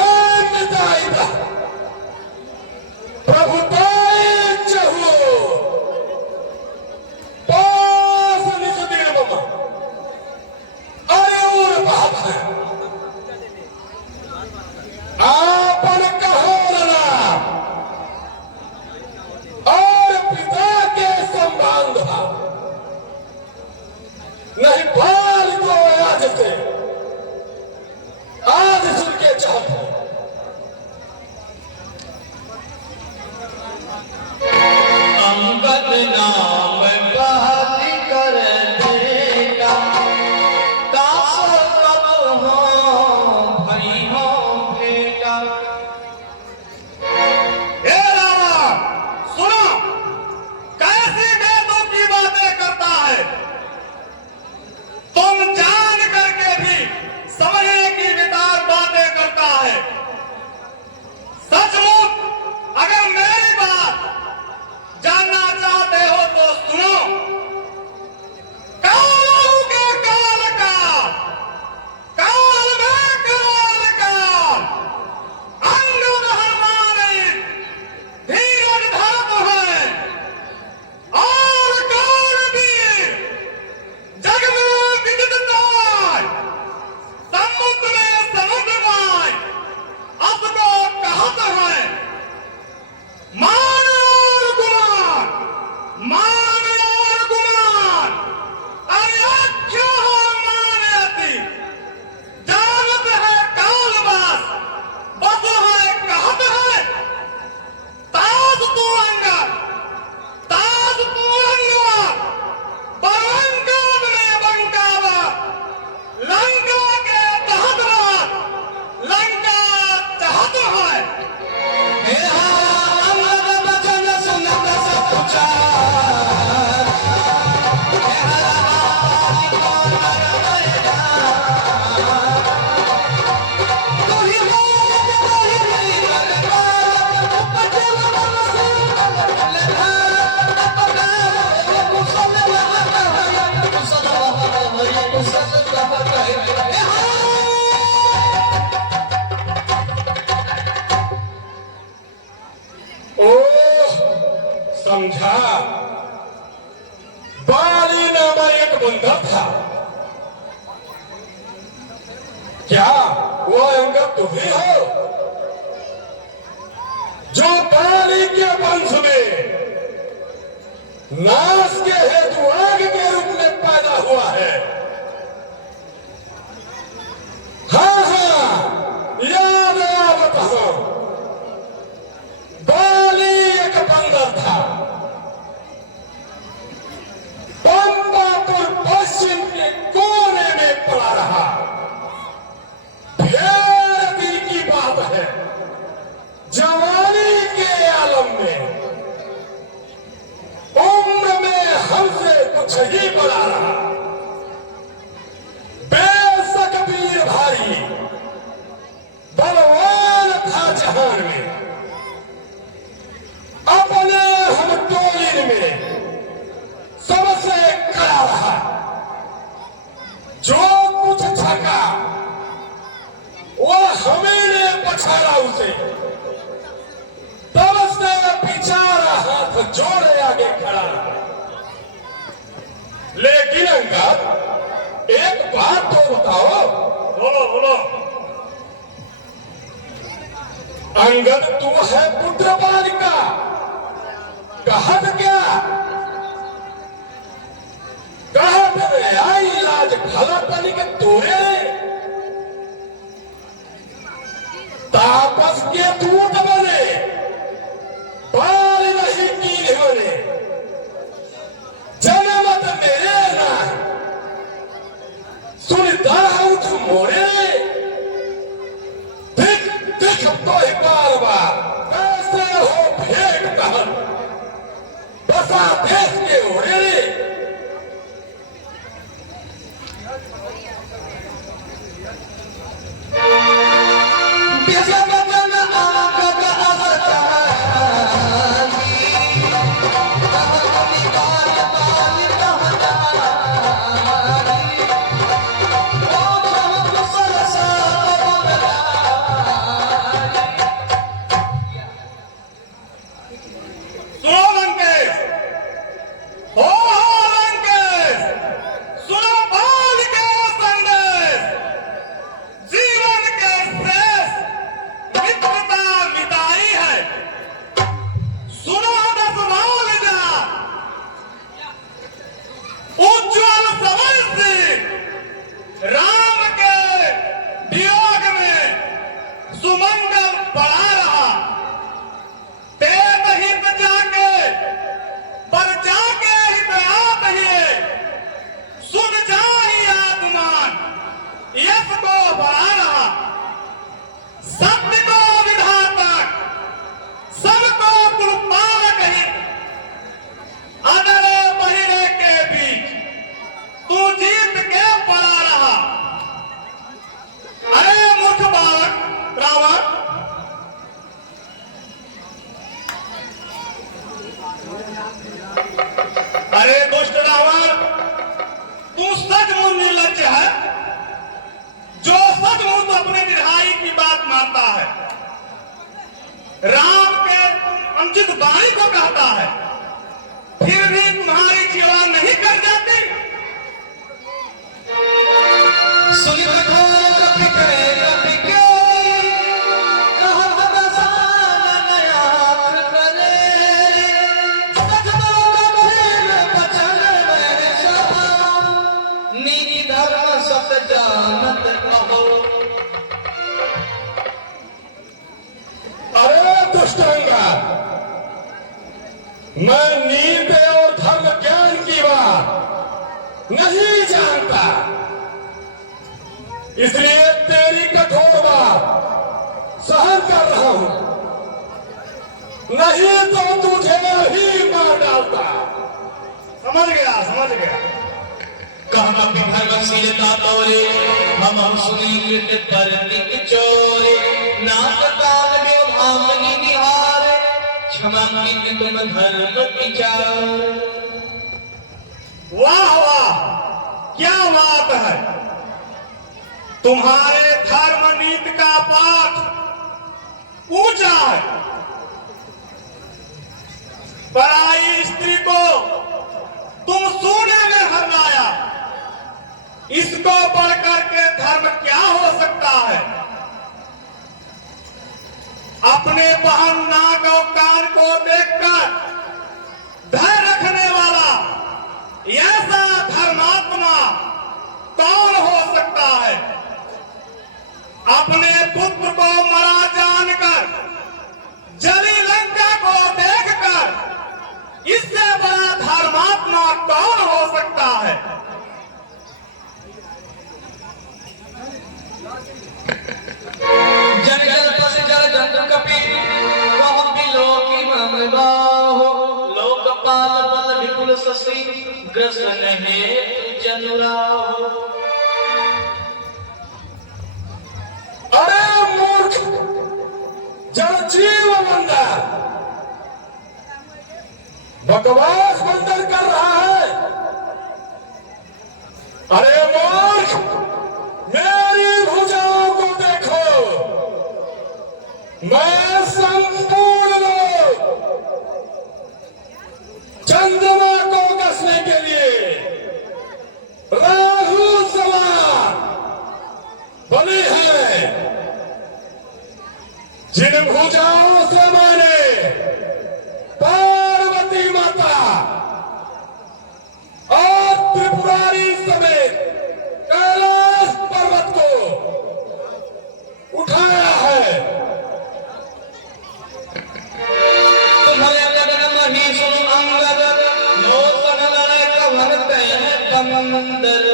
समझा। बाली नामा एक बंदा था। क्या वो अंगद तुम ही हो जो बाली के वंश में नाश के हेतु आग के रूप में पैदा हुआ है? हाँ हाँ, याद आया बताओ। बाली एक बंदर था। पंबापुर पश्चिम के कोने में पड़ा रहा। ढेर दिन की बात है, जवानी के आलम में, उम्र में हमसे कुछ ही बड़ा रहा। बेशक वीर भारी बलवान था जहान में, अपने हम टोली में सबसे खड़ा रहा। जो कुछ छका वह हमें ने पछाड़ा उसे, तब से बेचारा हाथ जोड़े आगे खड़ा रहा। लेकिन अंगद, एक बात तो बताओ। बोलो बोलो। अंगद, तू है पुत्र बालिका, कहत क्या? कहत में आई लाज भला तनिक तोरे, तापस के दूत बने, बाल नहीं कील बने, जनमत मेरे ना सुनता उठ मोरे। दिख दिख तो ही बार बार कैसे हो भेंट कहन, बसा देश के ओरे। अरे दुष्ट रावण, तू सचमुच निर्लज्ज है जो सचमुच अपने विधायक की बात मानता है। राम के अनुचित वाणी को कहता है, फिर भी तुम्हारी सेवा नहीं कर जाती। मैं नीति और धर्म ज्ञान की बात नहीं जानता, इसलिए तेरी कठोर बात सहन कर रहा हूं, नहीं तो तुझे ही मार डालता। समझ गया समझ गया। कहना धर्मशीलता तोरे, हम सुनी कृत परतिक चोरे, नाथ काल में भामनी निहार, क्षमा की तुम धर्म विचार। वाह वाह, क्या बात है। तुम्हारे धर्म नीति का पाठ ऊंचा है। पराई इसको बढ़कर के धर्म क्या हो सकता है? अपने बहन नाक और कान को देखकर धैर्य रखने वाला ऐसा धर्मात्मा कौन हो सकता है? अपने पुत्र को मरा जानकर जली लंका को देखकर इससे बड़ा धर्मात्मा कौन हो सकता है? जन जल पस जल जंतु कपि कहो बिलोकी मम बाहो लोकपाल बल विपुल शशि ग्रसन है जनुराहो। अरे मूर्ख जल जीव बंदर, बकवास बंदर कर रहा है। अरे मूर्ख, मेरी भुजाओं को देखो, मैं संपूर्ण लोक चंद्रमा को कसने के लिए राहु समान बनी है। जिन भुजाओं से मैंने पार्वती माता और त्रिपुरारी समेत कैलाश पर्वत को उठाया है, तुम्हारे गगन मही सुन अंगद लोचन लड़े कवन तैन कमंदर।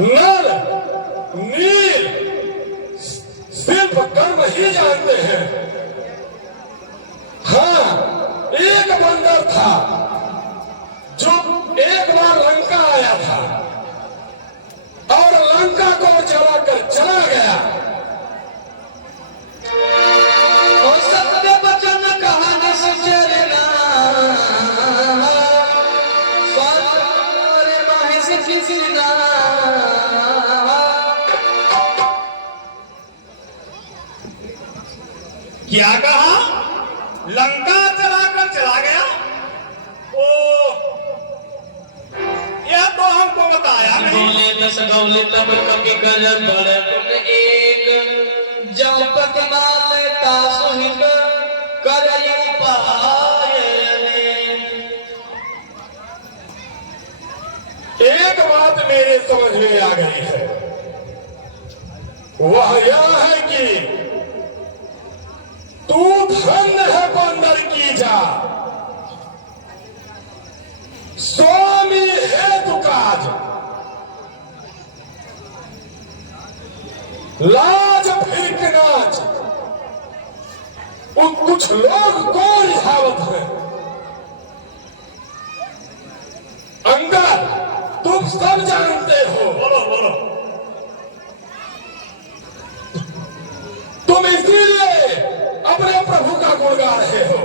नल नील सिर्फ कर्म ही जानते हैं। हाँ, एक बंदर था जो एक बार लंका आया था और लंका को जलाकर चला गया। और सत्य वचन कहा न सचरना सारे माहे से जिसना। क्या कहा? लंका चलाकर चला गया? ओ, यह तो हमको बताया नहीं। बोले दस गौले तब कभी कर बड़ गुण एक जब पतिमाल तासुहिक करई पाय। एक बात मेरे समझ में आ गई है, वह यह है कि तू धन्य है बंदर की जा, स्वामी है तू काज, लाज फिर के नाच। उन कुछ लोग को रिहावत है। अंदर तुम सब जानते हो, बोलो बोलो। तुम इसीलिए अपने प्रभु का गुण गा रहे हो।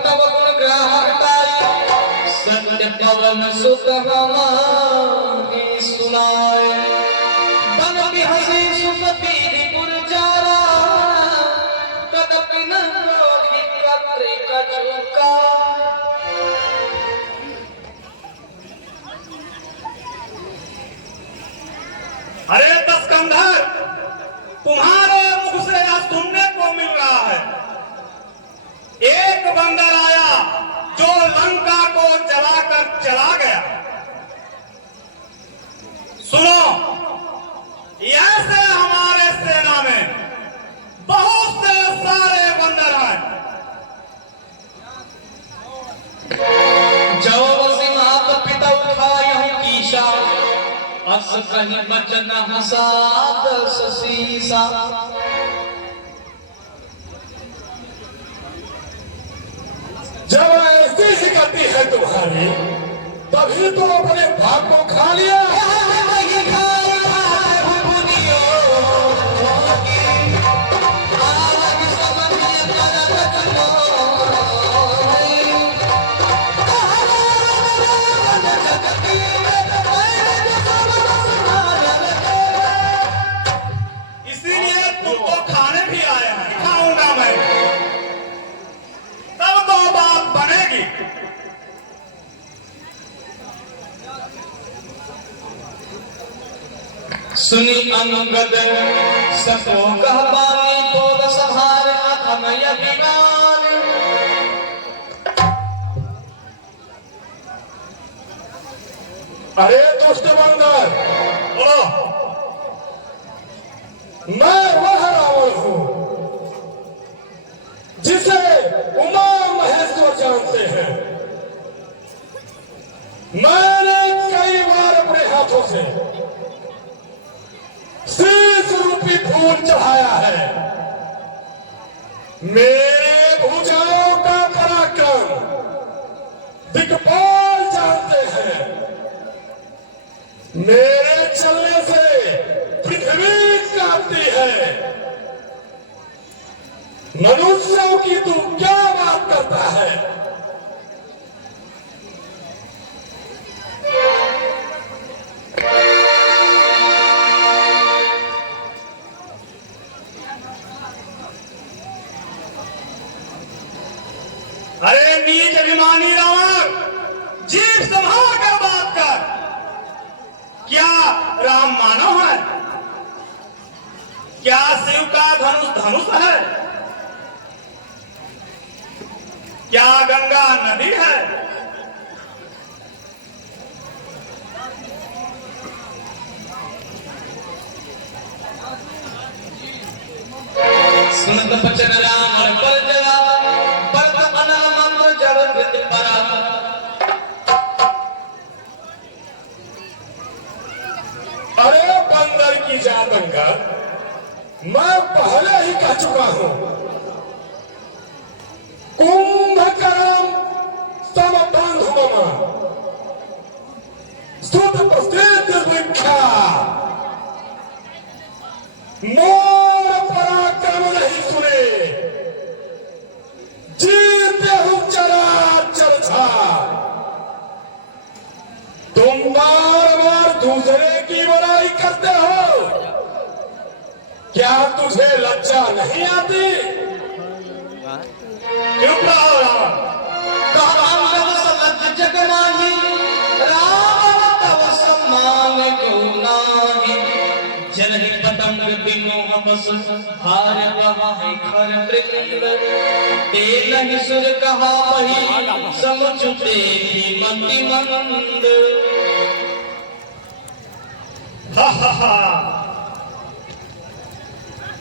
तब गुण ग्राहकताई सत्य पवन सुत हमारी सुनाए। बन बिहसी सुपति रिपुर जारा तदपि न लोहि कत्र कछुका। अरे दस्कंधर, तुम्हारे मुख से यह सुनने को मिल रहा है, एक बंदर आया जो लंका को जलाकर चला गया। सुनो, ऐसे हमारे सेना में बहुत से सारे बंदर हैं। जो वसी मात पिता उठायहु कीशा अस कहि बचन हसाद ससीसा। जब ऐसी ही गति है तुम्हारी, तभी तो अपने भाग को खा लिया। इसी सुनी अंगद सको कहबानी बोल सभार अखमय विमान। अरे दुष्ट बंदर, बोलो, मैं वह रावण हूं जिसे उमा महेश्वर जानते हैं। मैंने कई बार अपने हाथों से शीश रूपी फूल चढ़ाया है। मेरे भुजाओं का पराक्रम दिक्पाल जानते हैं। मेरे चलने से पृथ्वी कांपती है। मनुष्यों की तू क्या बात करता है? अरे नीच अभिमानी रावण, जीभ संभाल कर बात कर। क्या राम मानव है? क्या शिव का धनुष धनुष है? क्या गंगा नदी है? सुनत बचन राम पर जरा परत अनल मंत्र जड़ कृत परा। अरे बंदर की जातंगा, मैं पहले ही कह चुका हूं, कुंभकर्ण समबंध मम सुत प्रसिद्ध विख्यात। मोर पराक्रम नहीं सुने, जीते हूं चराचर झार। तुम बार बार दूसरे की बुराई करते हो, क्या तुझे लज्जा नहीं आती? चुप रहो रावण। कहम समझ जग नाही, राम तव सम्मान को नाही। जनहि पतंग बिमोह बस, भार्य बहाई खर मृग। ते नहीं सुर कहा वही, समुचुते की मति मंद।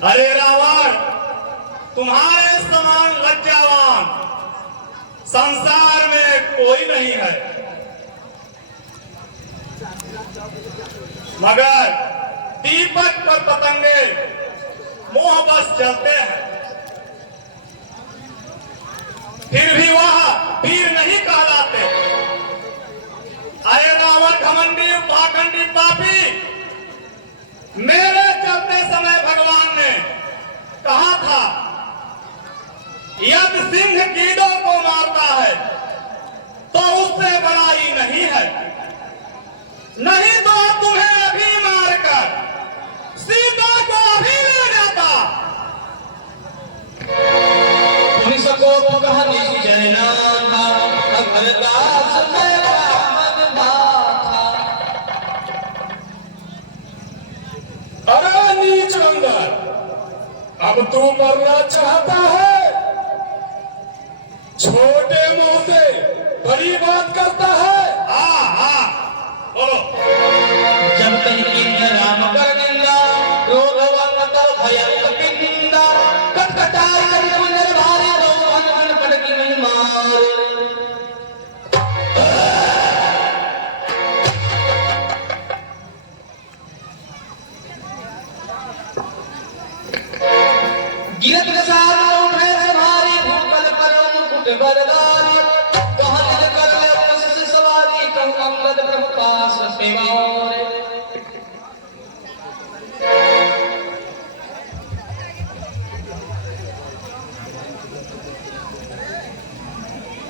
अरे रावण, तुम्हारे समान लज्जावान संसार में कोई नहीं है, मगर दीपक पर पतंगे मोह बस जलते हैं, फिर भी वह वीर नहीं कहलाते। अरे रावण घमंडी पाखंडी पापी, मेरे चलते समय भगवान ने कहा था, यदि सिंह कीड़ों को मारता है तो उससे बड़ा ही नहीं है, नहीं तो तुम्हें अभी मारकर सीता को अभी ले जाता। पुलिस को कहानी जयना था, अमरदास में रामन था। अरे नीच बंदर, अब तू मरना चाहता है? छोटे मुंह से बड़ी बात करता है। हाँ, बोलो। जब तक इंद्र राम कर निंदा, क्रोध वंतर भयंकर निंदा। कटकटाई जब मंदिर भारी, दो भगवान पटकी में मार। गिरत के साथ उठे से भारी, भूतल पर मुकुट बरदारी। कहत कर ले उस से सवारी, कहूँ अंगद प्रभु पास पेवारे।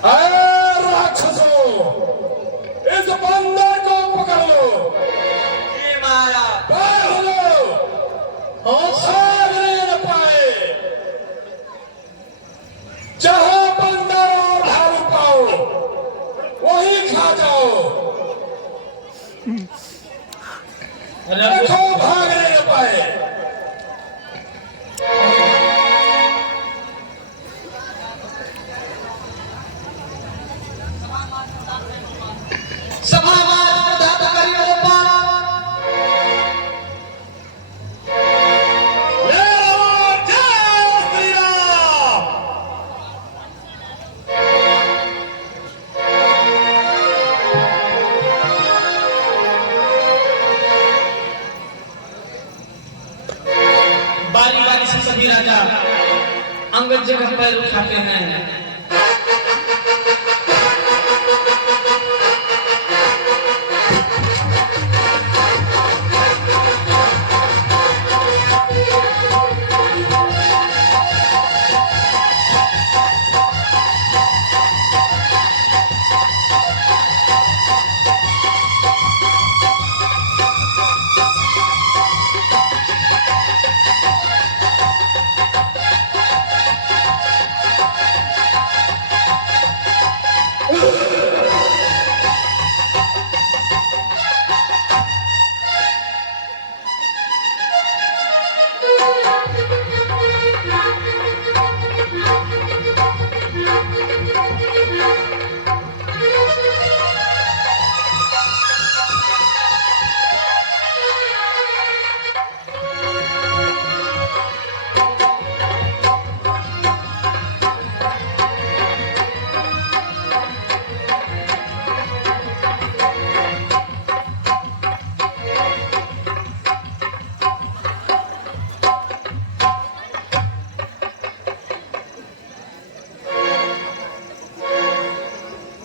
अरे राक्षसों, इस बंदर को पकड़ लो। बाहर लो, भागने न पाए। जहां बंदर और भालू पाओ, वहीं खा जाओ। देखो भाग नहीं पाए। बारी बारी से सभी राजा अंगद जगह पैर उठाते हैं।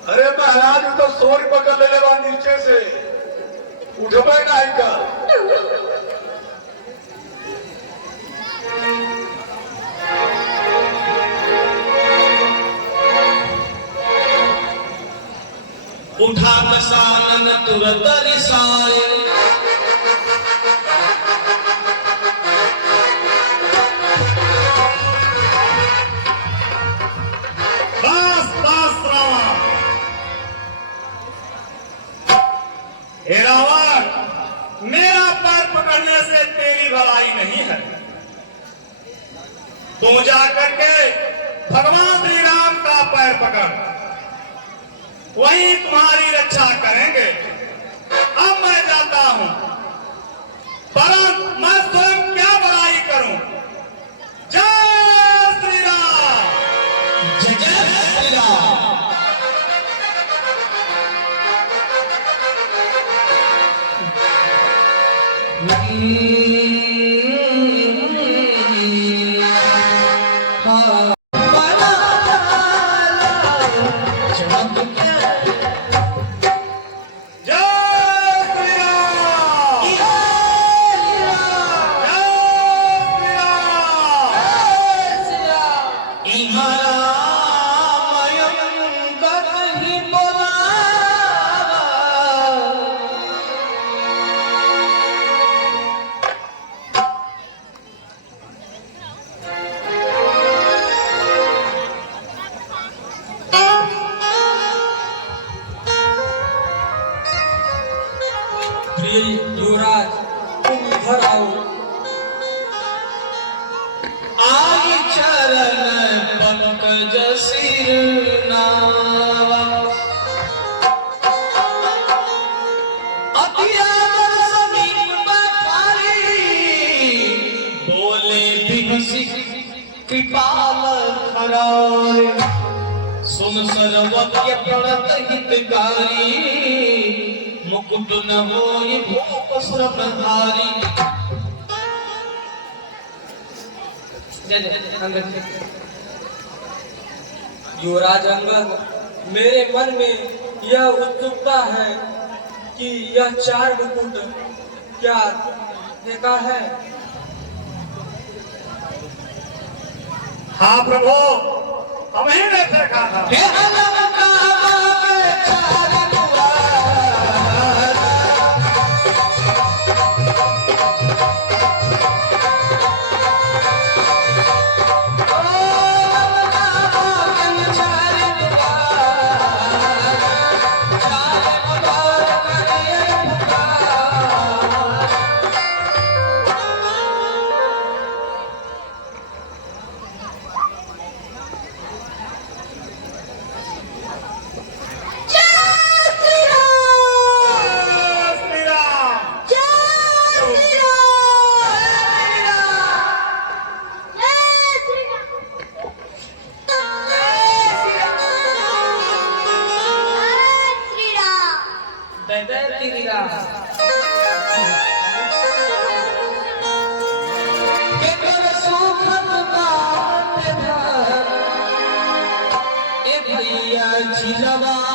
अरे महाराज तो सोर पकड़ ले लेवा नीचे से उठबे नहीं का। उठा दसानन तुरत रिसाए, बस बस रावण। हे रावण, मेरा पैर पकड़ने से तेरी भलाई नहीं है। तुम जाकर के भगवान श्री राम का पैर पकड़, वही तुम्हारी रक्षा करेंगे। अब मैं जाता हूं, परंतु मैं स्वयं क्या बुराई करूं। जय श्री राम। जय जय श्री राम। जय श्री राम। जय श्री राम। प्रिय युवराज, तुम इधर आओ। आई चरण पंकज सिर नावा, अतियावर समीप बैठारी, बोले बिहसी कृपाल खराय। सुन सर्वज्ञ प्रणत हितकारी, मुकुट न होई भूप श्रमधारी। जय जय अंगद। युवराज अंगद, मेरे मन में यह उत्सुकता है कि यह 4 मुकुट क्या देखा है? हाँ प्रभु, हमें ने देखा था। हे अलंकार के चार द्वार, तेरी राह भैया झिलवा